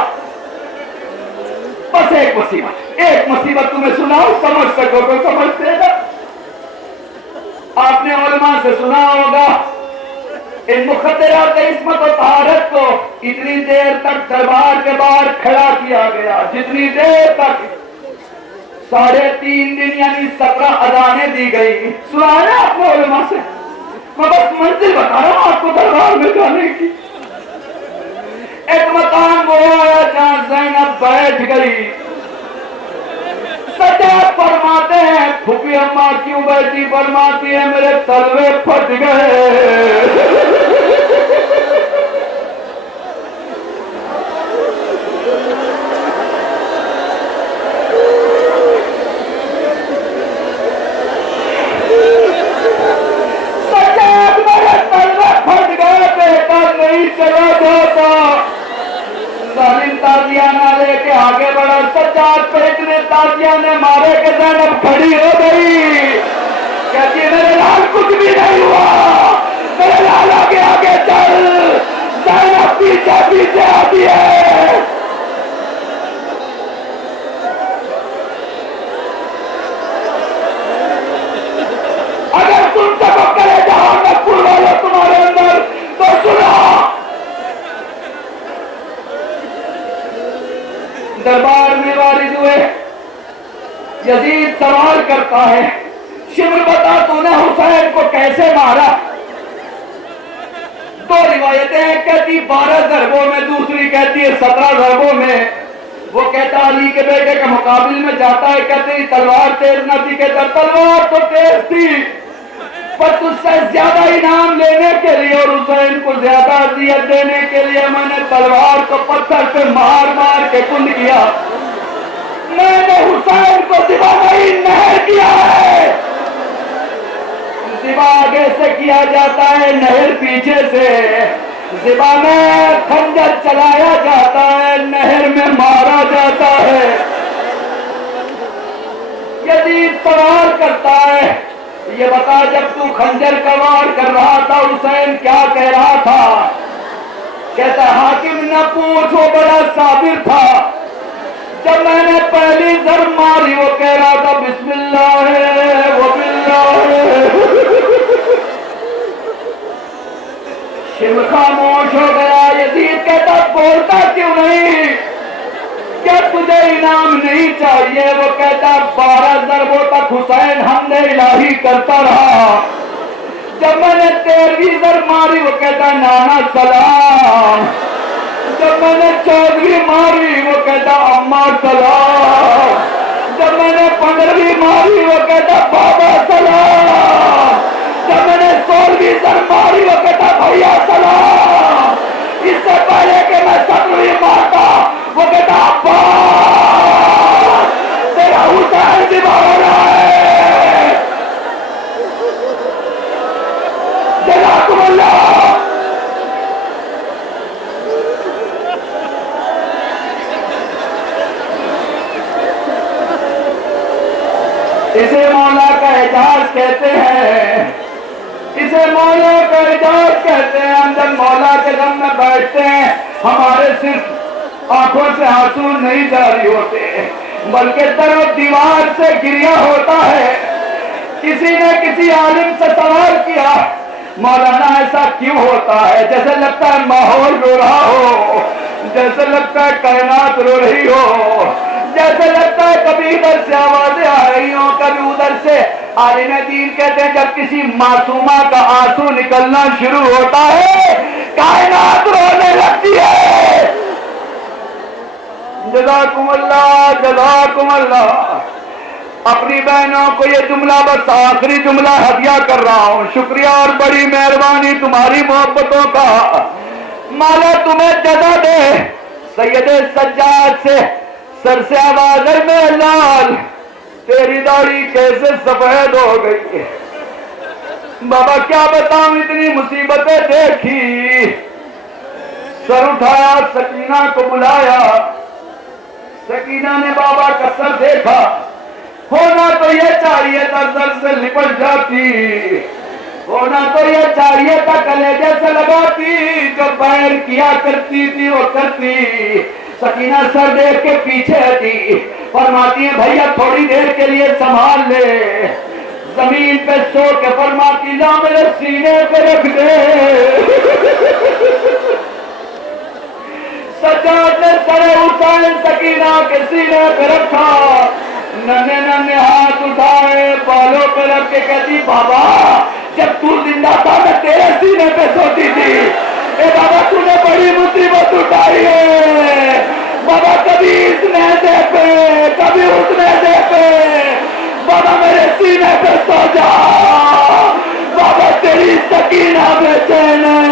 बस एक मुसीबत तुम्हें सुनाओ, समझ सको तो समझ देगा। आपने उलमा से सुना होगा इन मुखद्दरात इस्मत और तहारत को इतनी देर तक दरबार के बाहर खड़ा किया गया, जितनी देर तक 3.5 दिन यानी 17 अजानें दी गई। सुना है ना आपने उलमा से? मैं बस मंजिल बता रहा हूं आपको दरबार में जाने की। एक मकान वो आया जहां ज़ैनब बैठ गई। सजाद फरमाते हैं फूफी अम्मा क्यों बैठी? फरमाती है मेरे तलवे फट गए। सजाद मेरे तलवे फट गए, बेटा नहीं चला जाता। जालिम ताजियाना लेके आगे बढ़ा, सज्जाद पे इतने ताजियाने मारे कि ज़ैनब खड़ी हो गई। कहती मेरे लाल कुछ भी नहीं हुआ, मेरे लाल आगे आगे चल। ज़ैनब पीछे पीछे आती है। अगर सुन सको करे जहां में पूरा लो तुम्हारे अंदर तो सुनो। दरबार में वारिद हुए, यजीद सवाल करता है शिमर बता तूने हुसैन को कैसे मारा? 2 रिवायतें हैं, कहती 12 ज़रबों में, दूसरी कहती है 17 ज़रबों में। वो कहता अली के बेटे के मुकाबले में जाता है, कहते तलवार तेज न थी, कहता तलवार तो तेज थी पर तुझसे ज्यादा इनाम लेने के लिए और हुसैन को ज्यादा अजियत देने के लिए मैंने तलवार को पत्थर पे मार मार के कुंद किया। मैंने हुसैन को सिवा नहीं नहर किया है। सिवा आगे से किया जाता है, नहर पीछे से। सिवा में खंजर चलाया जाता है, नहर में मारा जाता है। यजीद सवाल करता है ये बता जब तू खंजर का वार कर रहा था हुसैन क्या कह रहा था? कहता हाकिम न पूछो बड़ा साबिर था। जब मैंने पहली जर मारी वो कह रहा था बिस्मिल्लाह वो बिल्लाह। शिव खामोश हो गया। यजीद कहता बोलता क्यों नहीं? क्या तुझे इनाम नहीं चाहिए? वो कहता 12 ज़रबों तक हुसैन हमने इलाही करता रहा। जब मैंने 13वीं ज़र मारी वो कहता नाना सलाम। जब मैंने 14वीं मारी वो कहता अम्मा सलाम। जब मैंने 15वीं मारी वो कहता बाबा सलाम। जब मैंने 16वीं ज़र मारी वो कहता भैया सलाम। इससे पहले कि मैं 17वीं मारता वो कहता अब्बा तेरा हुसैन जिबा हो रहा है। जज़ाकुमुल्लाह। इसे मौला का एजाज कहते हैं, इसे मौला का एजाज कहते हैं। हम जब मौला के दम में बैठते हैं हमारे सिर्फ आंखों से आंसू नहीं जारी होते बल्कि तरफ दीवार से गिरिया होता है। किसी ने किसी आलिम से सवाल किया मौलाना ऐसा क्यों होता है? जैसे लगता है माहौल रो रहा हो, जैसे लगता है कायनात रो रही हो, जैसे लगता है कभी इधर से आवाजें आ रही हो कभी उधर से। आलिम दीन कहते हैं जब किसी मासूमा का आंसू निकलना शुरू होता है कायनात रोने लगती है। जज़ाकुमुल्लाह जज़ाकुमुल्लाह। अपनी बहनों को ये जुमला बस आखिरी जुमला हदिया कर रहा हूं। शुक्रिया और बड़ी मेहरबानी तुम्हारी मोहब्बतों का। मौला तुम्हें जज़ा दे। सैयदे सज्जाद से सर से आवाज में लाल तेरी दाढ़ी कैसे सफेद हो गई। बाबा क्या बताऊं इतनी मुसीबतें देखी। सर उठाया सकीना को बुलाया। सकीना ने बाबा का सर देखा, होना तो ये चाहिए था सर से लिपट जाती, होना तो ये चाहिए था कलेजे से लगाती, जो बैर किया करती थी वो करती। सकीना सर देख के पीछे हटी, फरमाती है भैया थोड़ी देर के लिए संभाल ले। जमीन पे सो के फरमाती ला मेरे सीने पे रख दे। सज्जाद ने सरे हुसैन सकीना के सीने पे रखा, नन्हे नन्हे हाथ उठाए बालों पे रख के कहती बाबा जब तू जिंदा था मैं तेरे सीने पे सोती थी, ए बाबा तूने बड़ी मुसीबत उठाई है बाबा, कभी इस नहजे पे कभी उस नहजे पे, बाबा मेरे सीने पे सो जा, बाबा तेरी सकीना बेचैन है।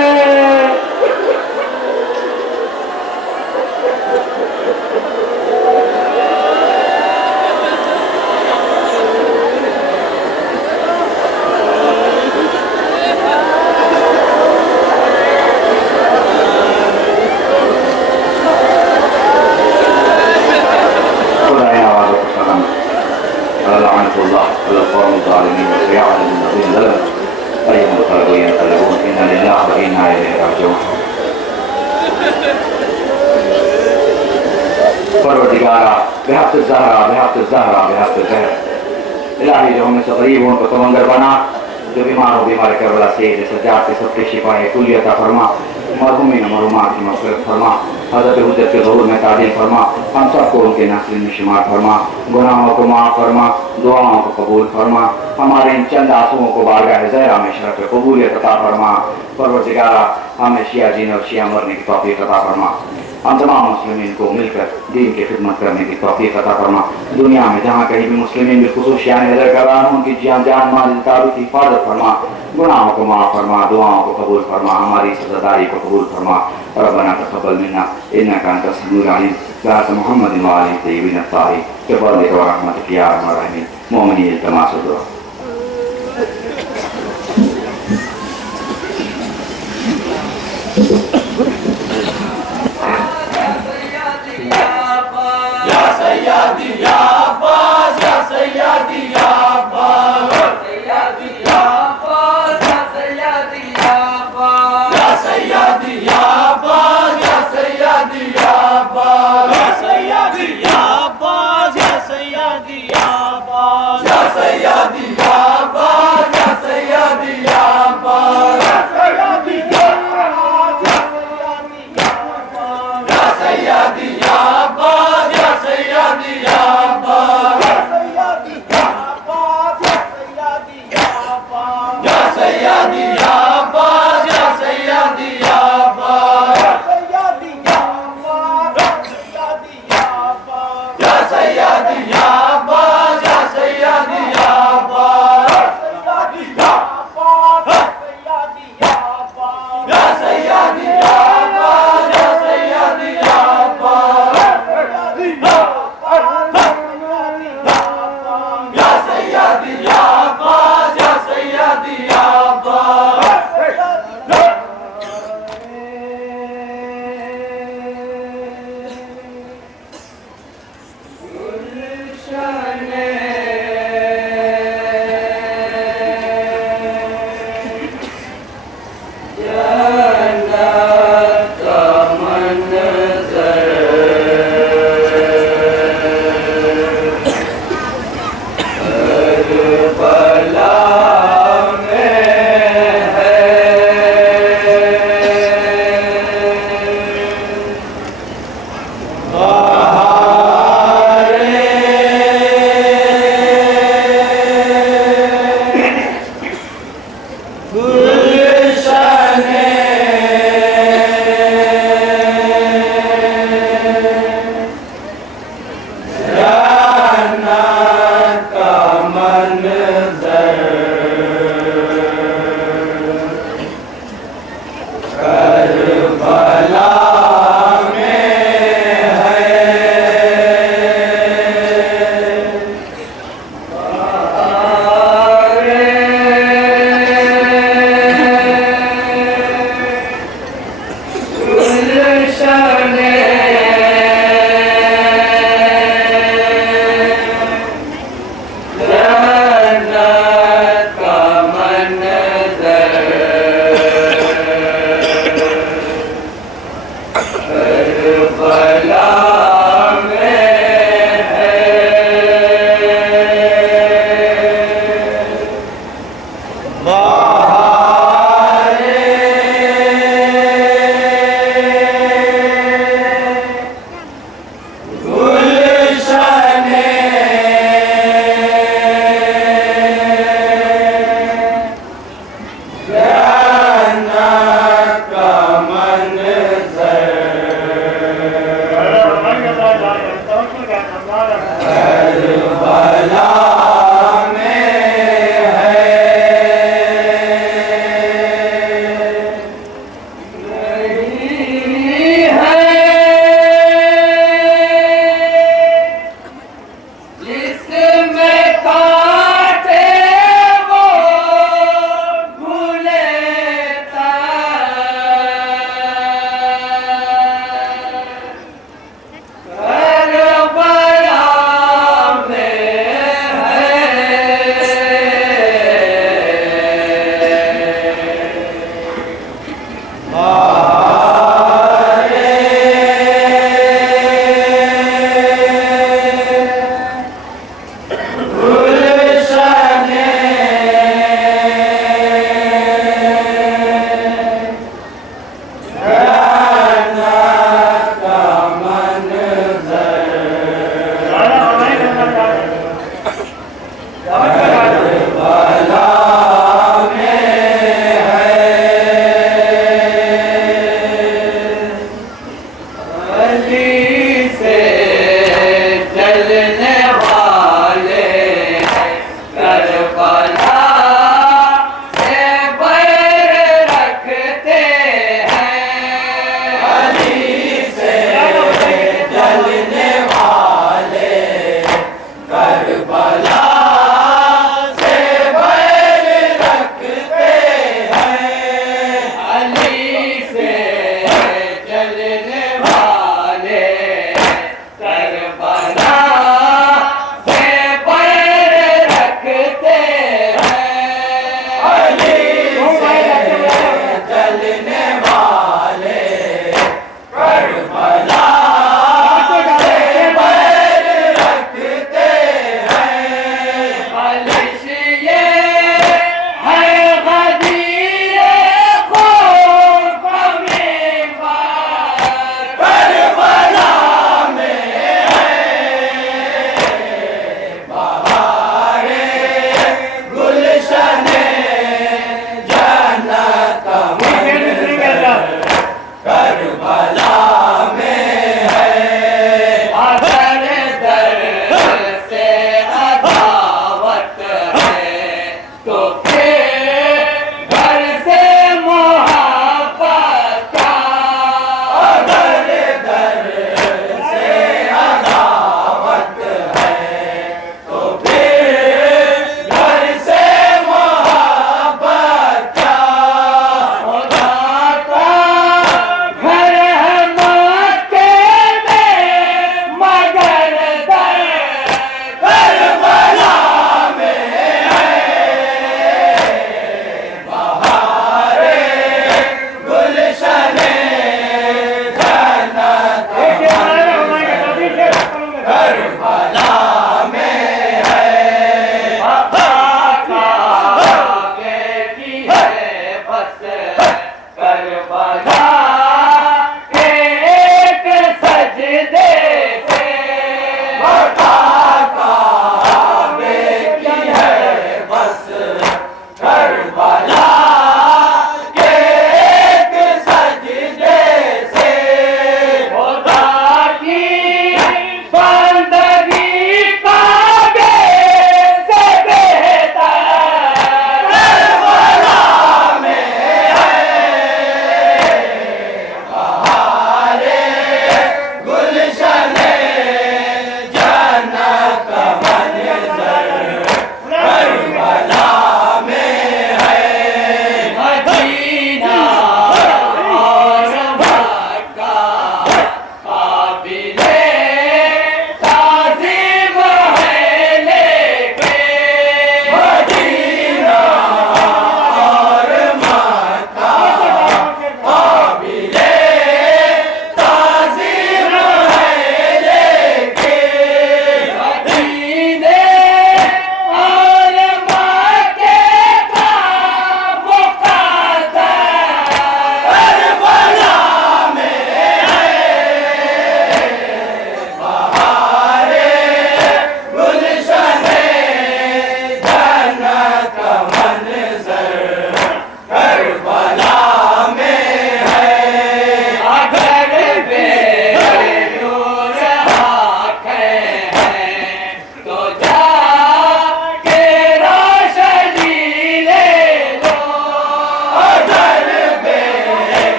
इलाही जो हमें सब गरीबों को तमंगर बना, जो बीमार करबला से जैसे जाते सबके शिफाए कुलियता फरमा, मरहुमीन मरहुमात की मग़फ़िरत फरमा, हज़रत हुज्जत के ज़हूर में तादील फरमा, हम सबको उनके नस्ल में शुमार फरमा, गुनाहों को माफ़ फरमा, दुआओं को कबूल फरमा, हमारे इन चंद आंसुओं को बारगाह ज़हरा में शरफ़ कबूलियत अता फरमा। परवरदिगारा हमें शिया जीने और शिया मरने की तौफ़ीक़ अता फरमा, हम तमाम मुस्लिमीन को मिलकर दीन की खिदमत करने की तौफ़ीक़ अता फरमा। दुनिया में जहाँ कहीं भी मुस्लिमीन बिलखुसूस शिया नज़र कर रहा हूँ, उनकी जान माल ताबी की हिफाजत फरमा, गुनाहों को माफ़ फरमा, दुआओं को कबूल फरमा, हमारी सज़ादारी को कबूल फरमा। रब्बना तक़ब्बल मिन्ना इन्नका अंतस समीउल अलीम बिहाक़ मुहम्मद व आलिहि तय्यबीन अत्ताहिरीन बिफ़ज़लिक व रहमतिक या अरहमर राहिमीन। मोमिनीन इल्तिमास दुआ।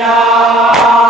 कहाँ हो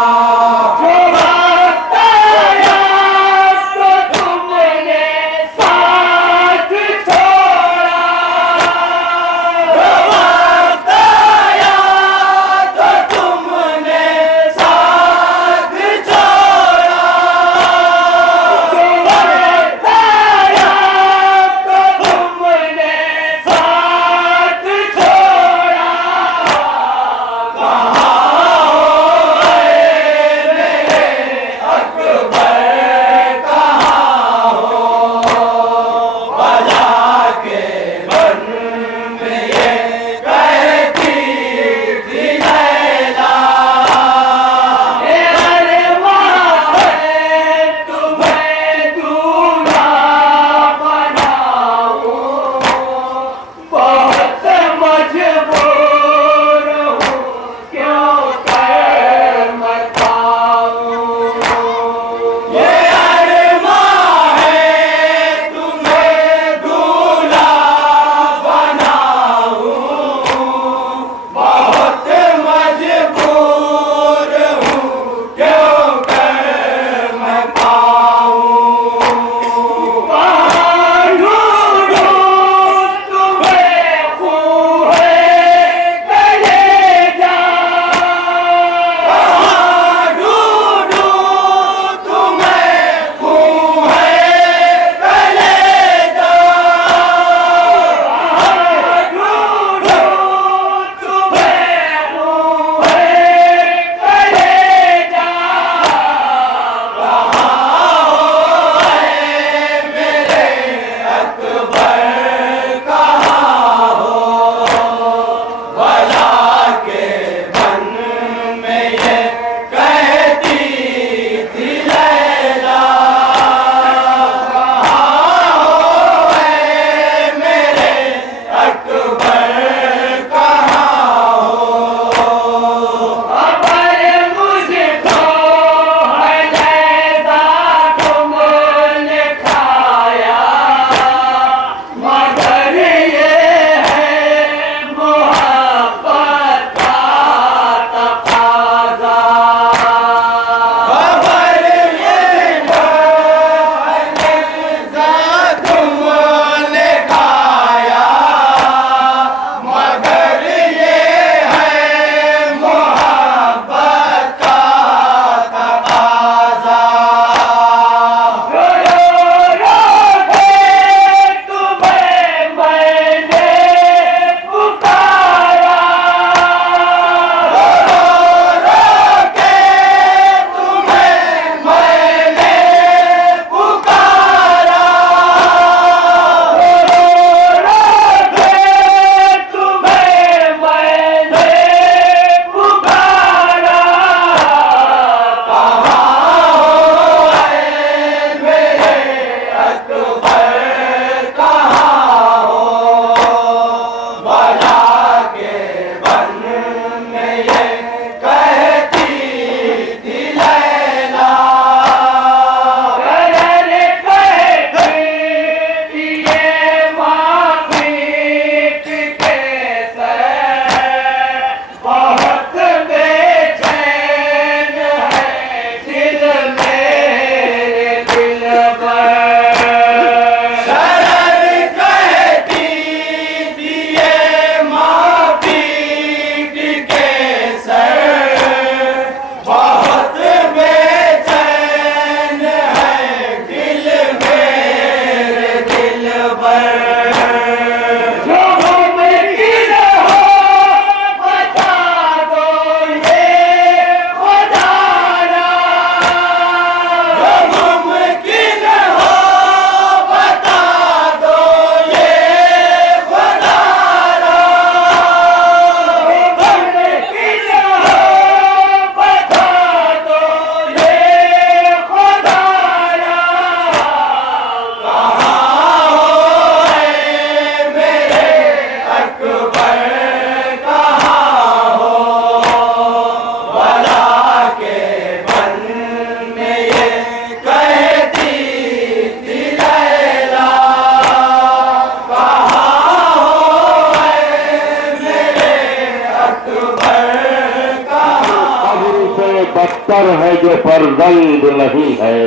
बदतर है जो फर्जंद नहीं है,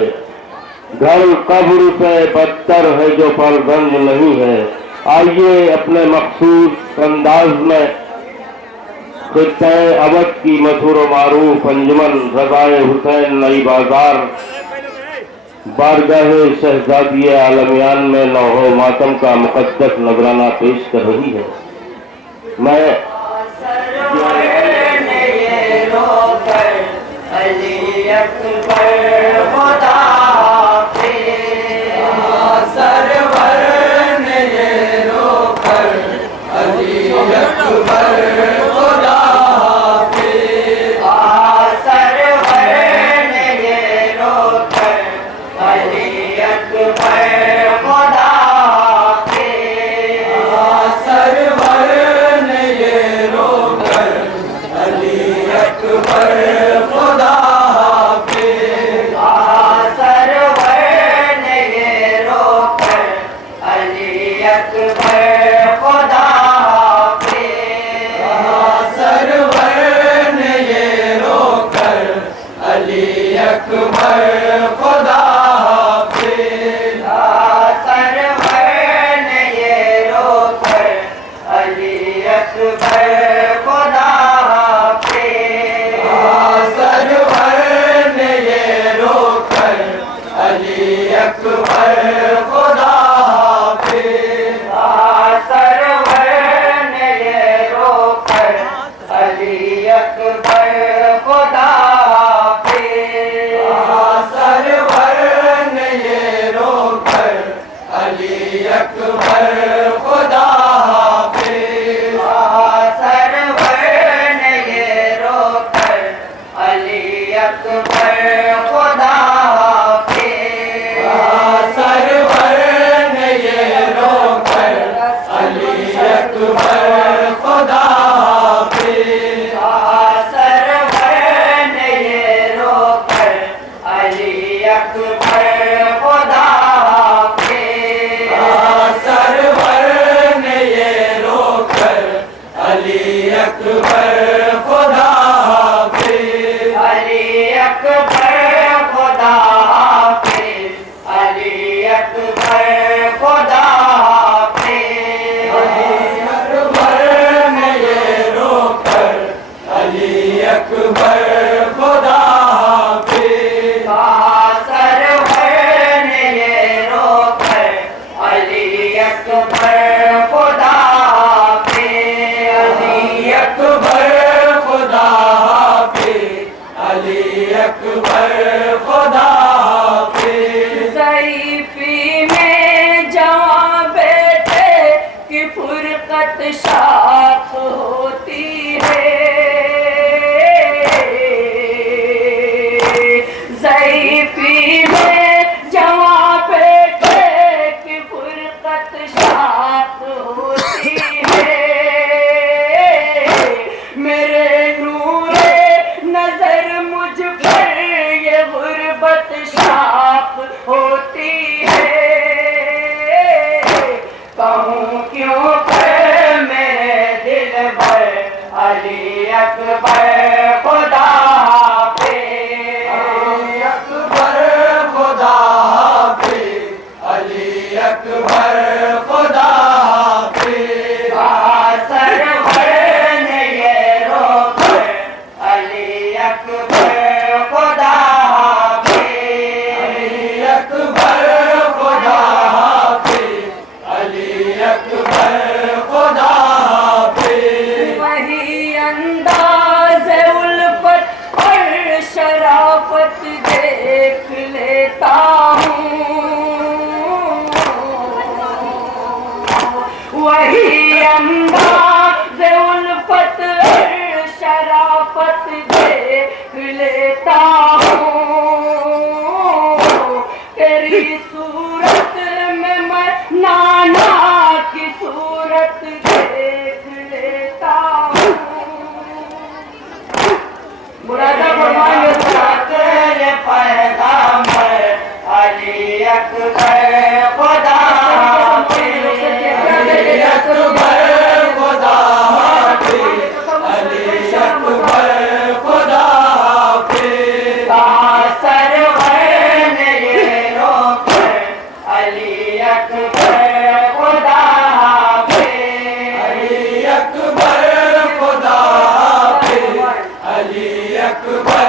घर कब्र से बदतर है जो फर्जंद नहीं है। आइए अपने मखसूस अंदाज में खित्ते अवध की मशहूर मारूफ अंजुमन रज़ाए हुसैन नई बाजार बारगाहे शहजादिए आलमियान में नौहो मातम का मुक़द्दस नजराना पेश कर रही है। मैं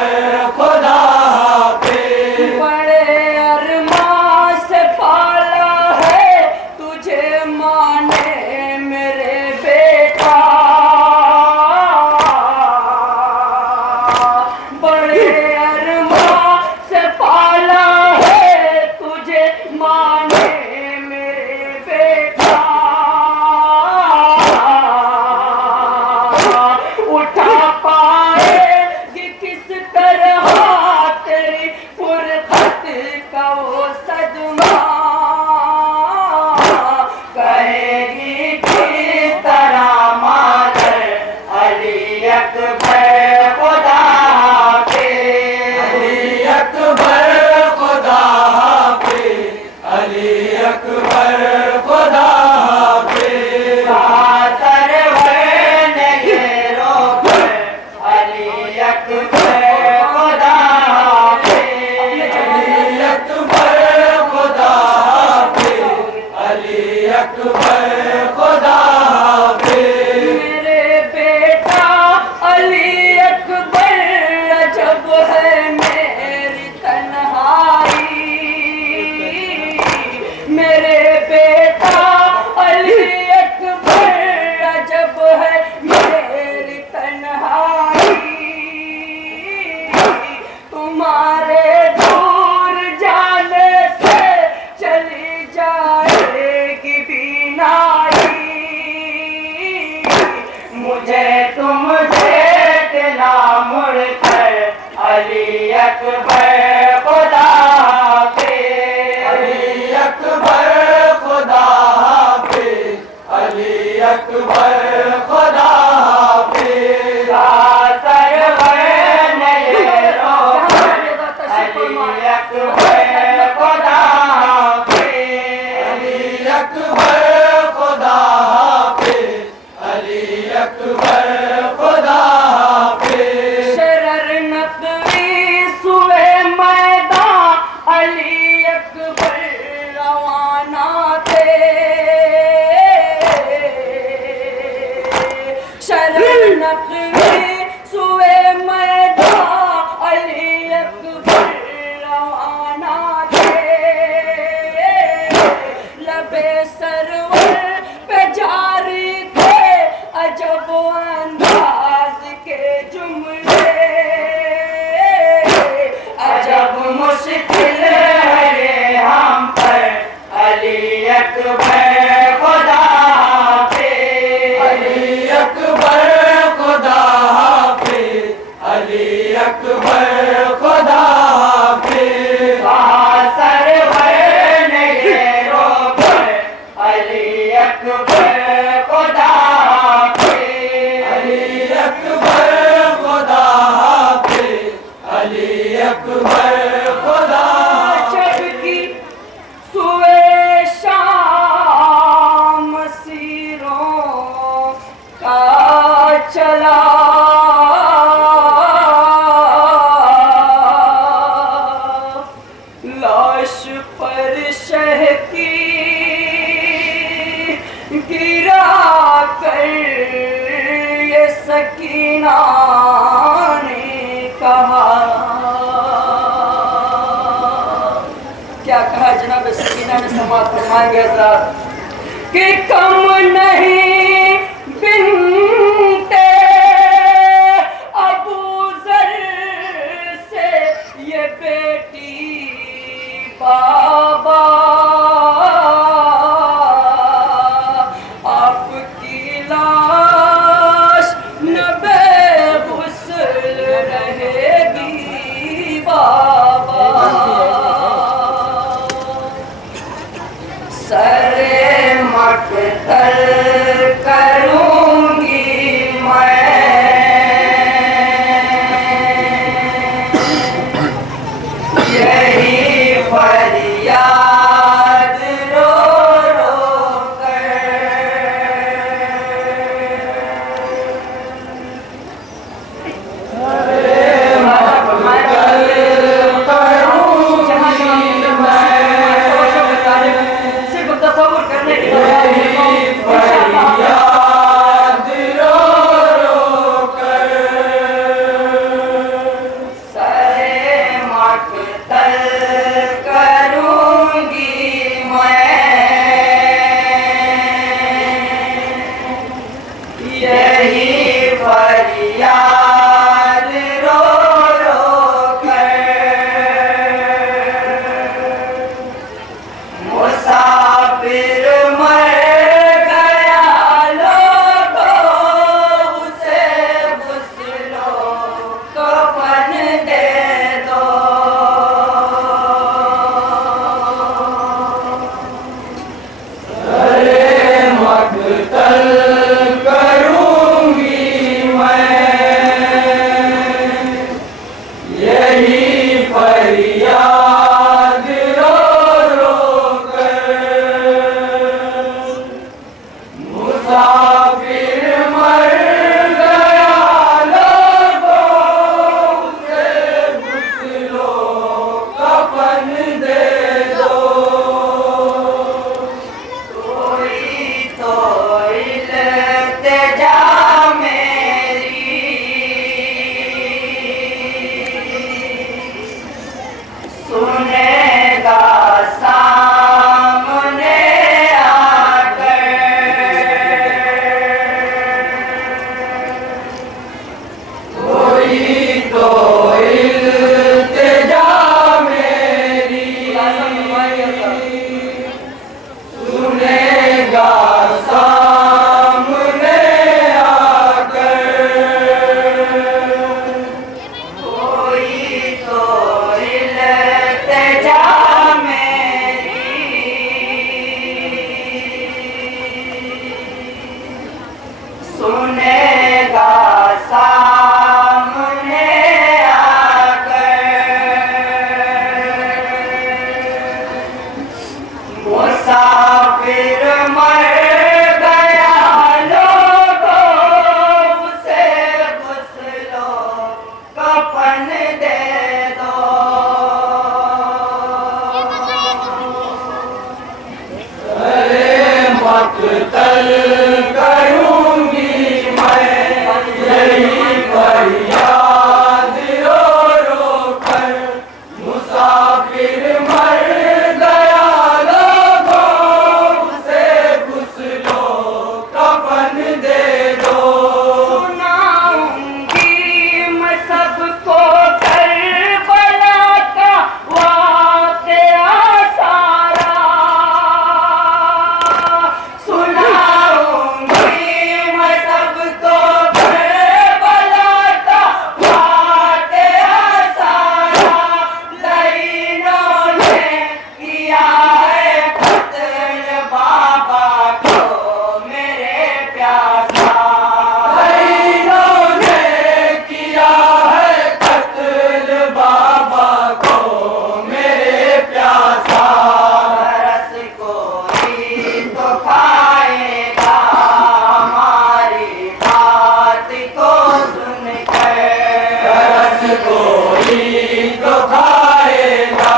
पर खुदा हाफिज। बड़े अरमान से पाला है तुझे माँ ने मेरे बेटा, बड़े अरमान से पाला है तुझे माँ ने मेरे बेटा। उठा पाएगी किस तरह तेरी फुरकत का वो सदमा, कहेगी किस तरह मादर अली अकबर खुदा हाफिज, अली अकबर खुदा हाफिज, अली अकबर खुदा हाफिज। सरवर ने घेरो कर अली अकबर खुदा हाफिज, अली अकबर खुदा हाफिज, अली अकबर खुदा हाफिज। मेरे बेटा अली अकबर अजब है मेरी तन्हाई, मेरे बेटा अली अकबर अजब है मेरी तन्हाई। तुम्हारे दूर जाने से चली जाएगी बीनाई, मुझे तुम देखना मुड़कर अली अकबर खुदा हाफिज, अली अकबर खुदा हाफिज, अली अकबर खुदा हाफिज। सरवर ने ये रोकर अली अकबर खुदा हाफिज, अली अकबर खुदा हाफिज, अली अकबर खुदा हाफिज। शरर नकवी सुए मैदान अली अकबर रवाना थे, शरर नकवी सुए मैदान अली अकबर रवाना थे। लबे सरवर पे जारी थे अजब अंदाज के जुमले, अजब मुश्किल है ये हम पर अली अकबर खुदा हाफिज, अली अकबर खुदा हाफिज, अली अकबर खुदा हाफिज। सरवर ने ये रोकर अली अकबर खुदा हाफिज, अली अकबर खुदा हाफिज, अली अकबर खुदा की सुए शाम सिरों का चला, लाश पर शह की गिरा कर ये सकीना ने कहा। क्या कहा जनाब सकीना ने, समाप्त फरमाएंगे हज़रात कि कम नहीं बिनते अबू जर से ये बेटी बाबा, आपकी लाश न बेगुस्ल रहेगी बाबा, सरे मकतल करूंगी मैं, यही फरियाद यही फरियाद रो रो कर मुसाफिर मर गया लोगों से मुसलो कफन दे दो कोई तो इल्तिजा सुनेगा सामने आकर कोई तो इल्तिजा मेरी सुनेगा सामने आकर कोई तो सुनेगा सामने आकर मुसाफिर मर गया लोगों से गुस्लो कफन दे दो अरे मक़तल करूंगी मैं यही फरियाद रो रो कर मुसाफिर मर गया लोगों से गुस्लो कफन दे दो सुनाऊंगी मैं सबको करबला का वाक़या सारा सुनाऊंगी मैं सबको करबला का वाक़या सारा लईनों ने किया है कत्ल बाबा को मेरे प्यासा लईनों ने किया है कत्ल बाबा को मेरे प्यासा रस कोई तो खाएगा हमारी बात को सुनकर रस कोई तो खाएगा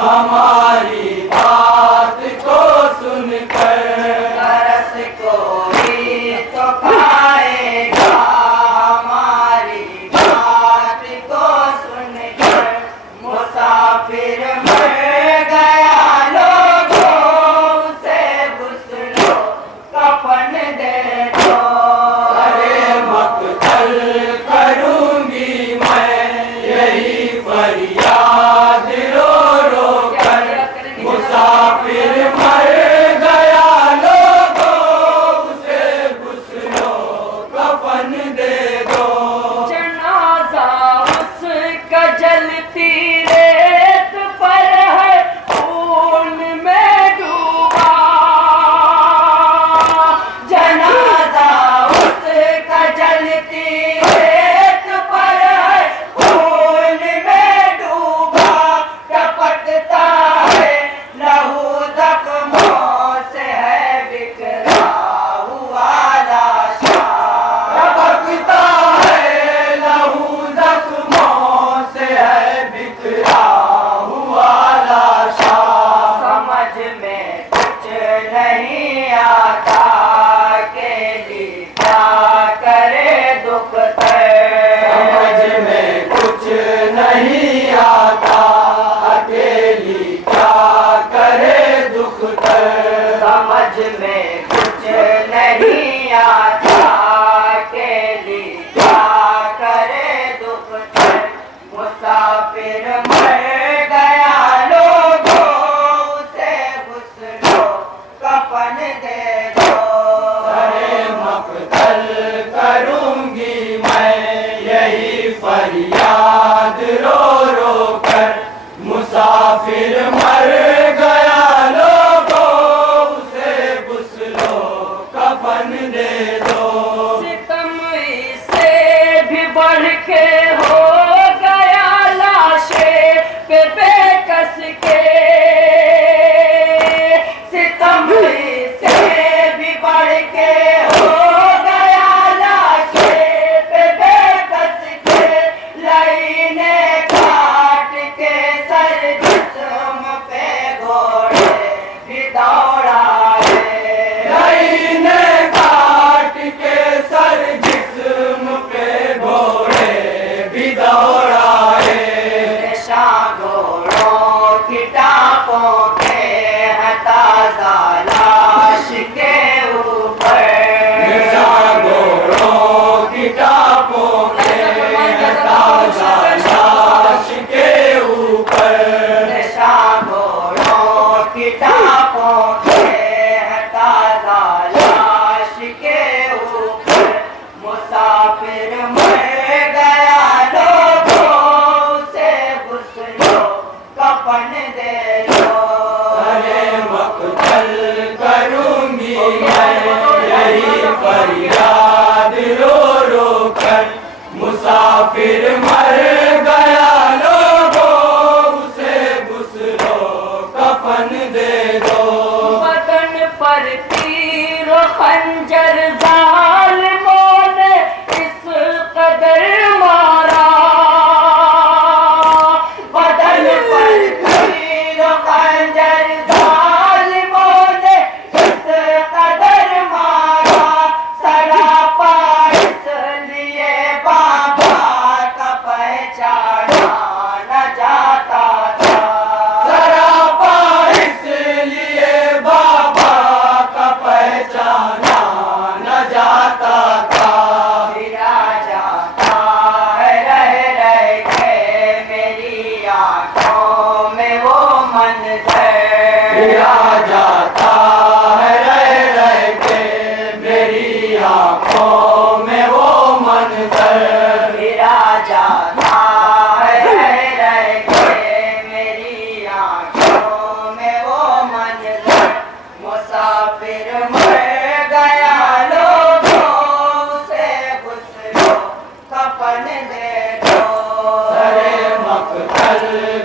हमारी बात को सुनकर रस कोई तो खाएगा हमारी बात को सुनकर मुसाफिर मर गया लोगों से गुस्लो कफन दे दो अरे मक़तल करूंगी मैं यही फरियाद रो रो कर मुसाफिर मर गया लोगों से गुस्लो कफन दे दो जनाजा उसका जलती रेत पर है खून में डूबा जनाजा उसका जलती रेत पर है खून में डूबा टपकता है लहू जख्मों से है बिखरा हुआ लाशा टपकता है लहू जख्मों से है बिखरा हुआ लाशा समझ में कुछ नहीं आता के लिए क्या करे दुख समझ में कुछ नहीं आता अकेली क्या करे दुख समझ में कुछ नहीं आता अकेली क्या करे दुख मुसाफिर मर गया लोगों से गुस्लो कफन दे दो अरे मक़तल करूंगी मैं यही फरियाद रो रो कर मुसाफिर मर गया लोगों से गुस्लो कफन दे दो सितम से भी बढ़ के हो गया जाना न जाता था। सरापा इसलिए बाबा का पहचाना न जाता था। फिरा जाता है रह रह के मेरी आंखों में वो मंजर। फिरा जाता है रह रह के मेरी आंखों में वो मंजर। फिरा जाता है रह रह के मेरी आंखों में वो मंजर। मुसाफिर मर गया लोगों उसे गुस्लो कफन दे दो। सरे मकतल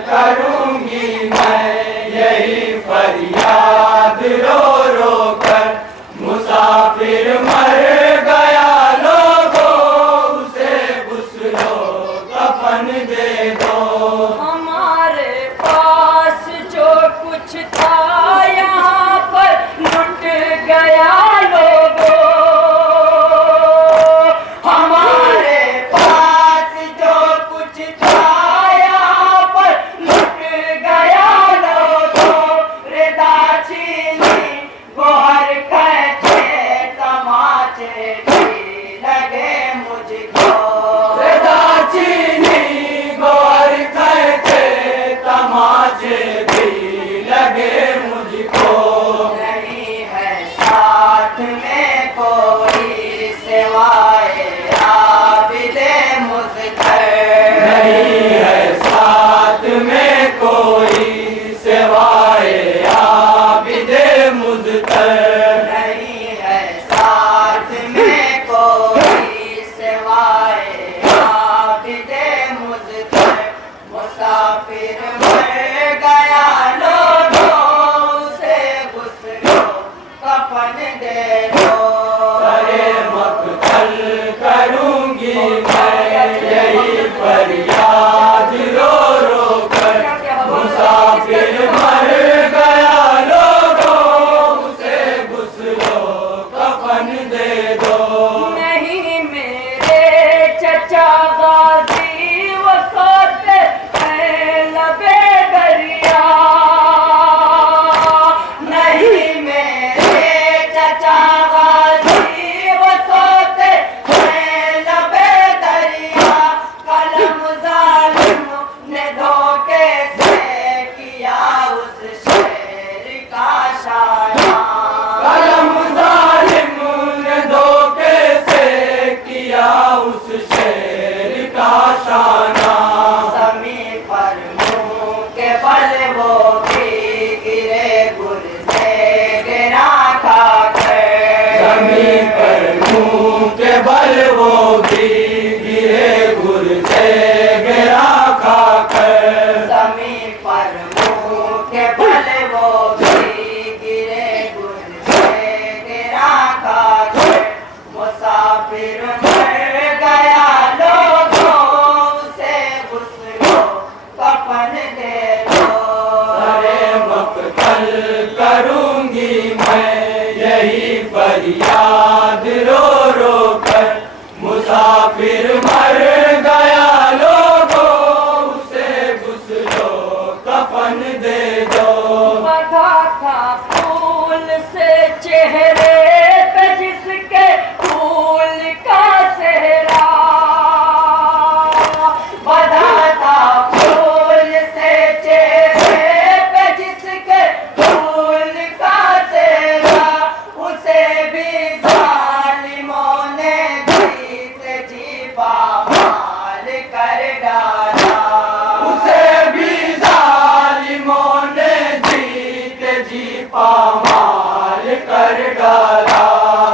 करूंगी मैं यही फरियाद रो रो कर। मुसाफिर मर गया लोगों उसे गुस्लो कफन दे दो। हमारे पास जो कुछ था यहाँ पर लुट गया लोगों। हमारे पास जो कुछ था यहाँ पर लुट गया लोगों। रिदा छीनी गोहर कैचे तमाचे भी लगे मुझको। रिदा चीनी गौर कहते तमाचे भी लगे मुझको। नहीं है साथ में कोई सिवाय आबिदे मुज़्फ़र। नहीं है साथ में कोई सिवाय आबिदे मुज़्फ़र। नहीं है साथ में कोई सिवाय आबिदे मुज़्फ़र। मुसाफिर मर गया लोगों उसे गुस्लो कफन दे दो। सरे मकतल करूंगी मैं यही फरियाद रो रो कर। मुसाफिर मर गया लोगों उसे गुस्लो कफन दे दो। नहीं मेरे चचा गाजी वो सोते हैं लबे दरिया। नहीं मेरे चचा गाजी वो सोते हैं लबे दरिया। कलम जालिम ने धोखे से किया उस शेर का शाना। कलम जालिम ने धोखे से किया उस शेर का शाना। ज़मीं पर मुँह के बल वो भी गिरे गुर से गिरा खाकर। जमीन पर मुंह के बल वो भी गिरे गुर से गिरा खाकर। ज़मीं पर मुँह के बल वो भी गिरे गुर से गिरा खाकर। मुसाफिर मर गया लोगों उसे गुस्लो कफन दे दो। सरे मकतल करूंगी मैं यही फरियाद रो रो कर। मुसाफिर मर गया लोगों उसे गुस्लो कफन दे दो। बधा था फूल से चेहरे पे जिसके फूल का सेहरा। बधा था फूल से चेहरे पे जिसके फूल का सेहरा। उसे भी जालिमों ने जीत जी पामाल कर डाला। उसे भी जालिमों ने जीत जी पामाल कर डाला।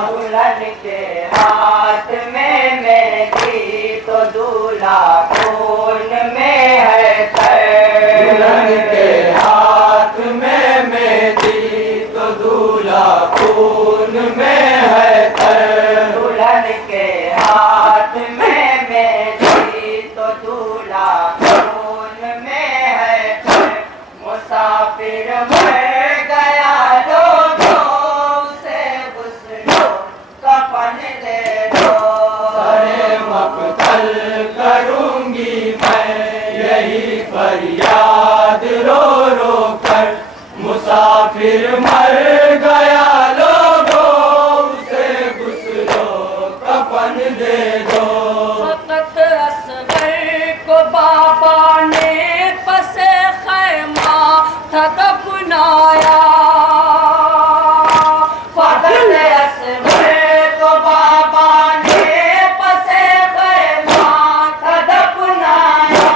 दुल्हन के हाथ में मेहंदी तो दूल्हा खून में है तर। दुल्हन के हाथ में मेहंदी तो दूल्हा खून में है तर। दुल्हन के हाथ में मेहंदी तो दूल्हा खून में है तर। मुसाफिर मर गया लोगों उसे गुस्लो कफन दे दो। सरे मकतल करूंगी मैं यही फरियाद रो रो कर, मुसाफिर मर गया लोगों, उसे गुस्लो कफन दे दो। फकत असगर को बाबा ने पसे खैमा था दफनाया, फकत असगर को बाबा ने पसे खैमा था दफनाया,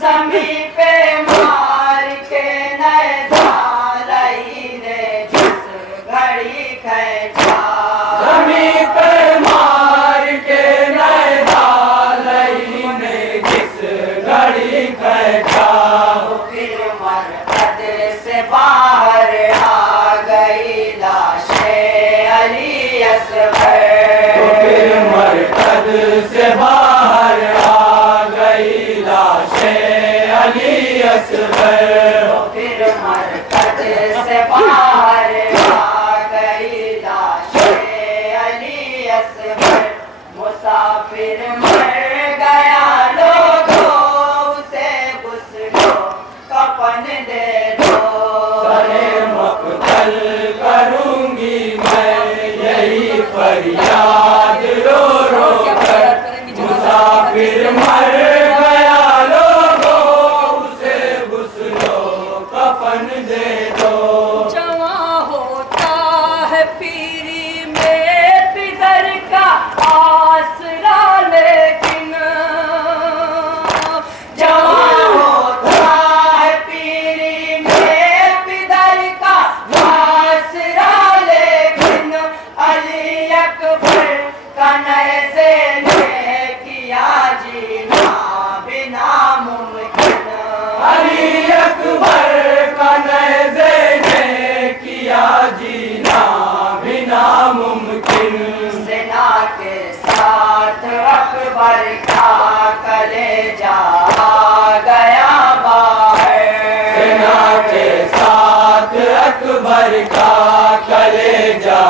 ज़मीं पे मार के नैज़ा रही ने जिस घड़ी खैचा, ज़मीं पे मार के नैज़ा रही ने जिस घड़ी खैचा। फिर मरकद से बाहर आ गई लाशे अली असगर, फिर मरकद से बाहर आ गई लाशे अली असगर, फिर मरकद से बाहर आ गई लाशे अली असगर, मुसाफिर मर गया लोगों, उसे गुस्लो कफन दे दो। सरे मक़तल करूंगी मैं यही फरियाद रो रो कर, मुसाफिर मर गया लोगों, उसे गुस्लो कफन दे दो। जवां होता है पीरी में पिदर का आसरा, लेकिन जवां होता है पीरी में पिदर का आसरा, लेकिन अली अकबर का नैज़े ने किया जीना बिना मुमकिन, अली अकबर का नैज़े ने किया जीना बिना मुमकिन। सेना के साथ अकबर का कलेजा गया बाहर, सेना के साथ अकबर का कलेजा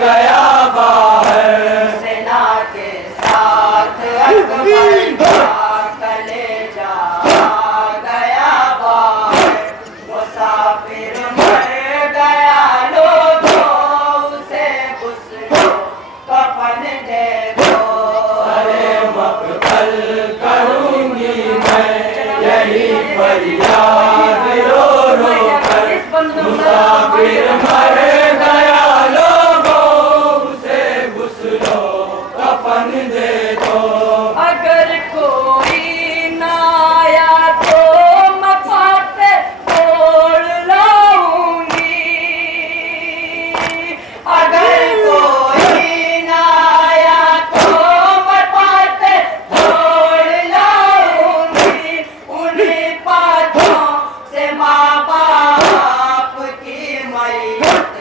गया बाहर, सेना के साथ अकबर का कलेजा गया बाहर, मुसाफिर मर गया लोगों, उसे गुस्लो कफन दे दो। अरे मक़तल करूंगी मैं यही फरियाद रो रो कर, मुसाफिर मर गया लोगों, उसे गुस्लो कफन दे दो। अगर कोई ना आया तो मैं फाते तोड़ लाऊंगी, अगर कोई ना आया तो मैं पाते तोड़ लाऊंगी, उन्हीं पातों से माँ बाप की मैयत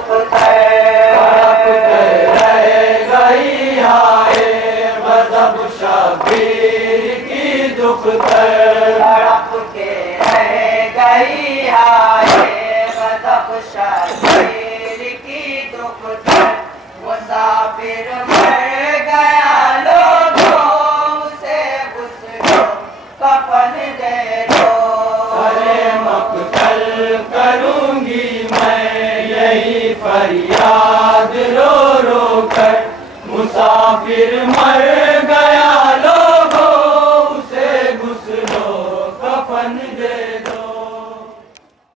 दुख तड़पते रह गई हाय गजब शबीर की दुख तड़प के रह गई हाय गजब शबीर की दुख मुसाफिर मर गया लोगों से उसको कफन दे दो अरे मक्तल करूंगी मैं यही फरियाद रो रो कर मुसाफिर मर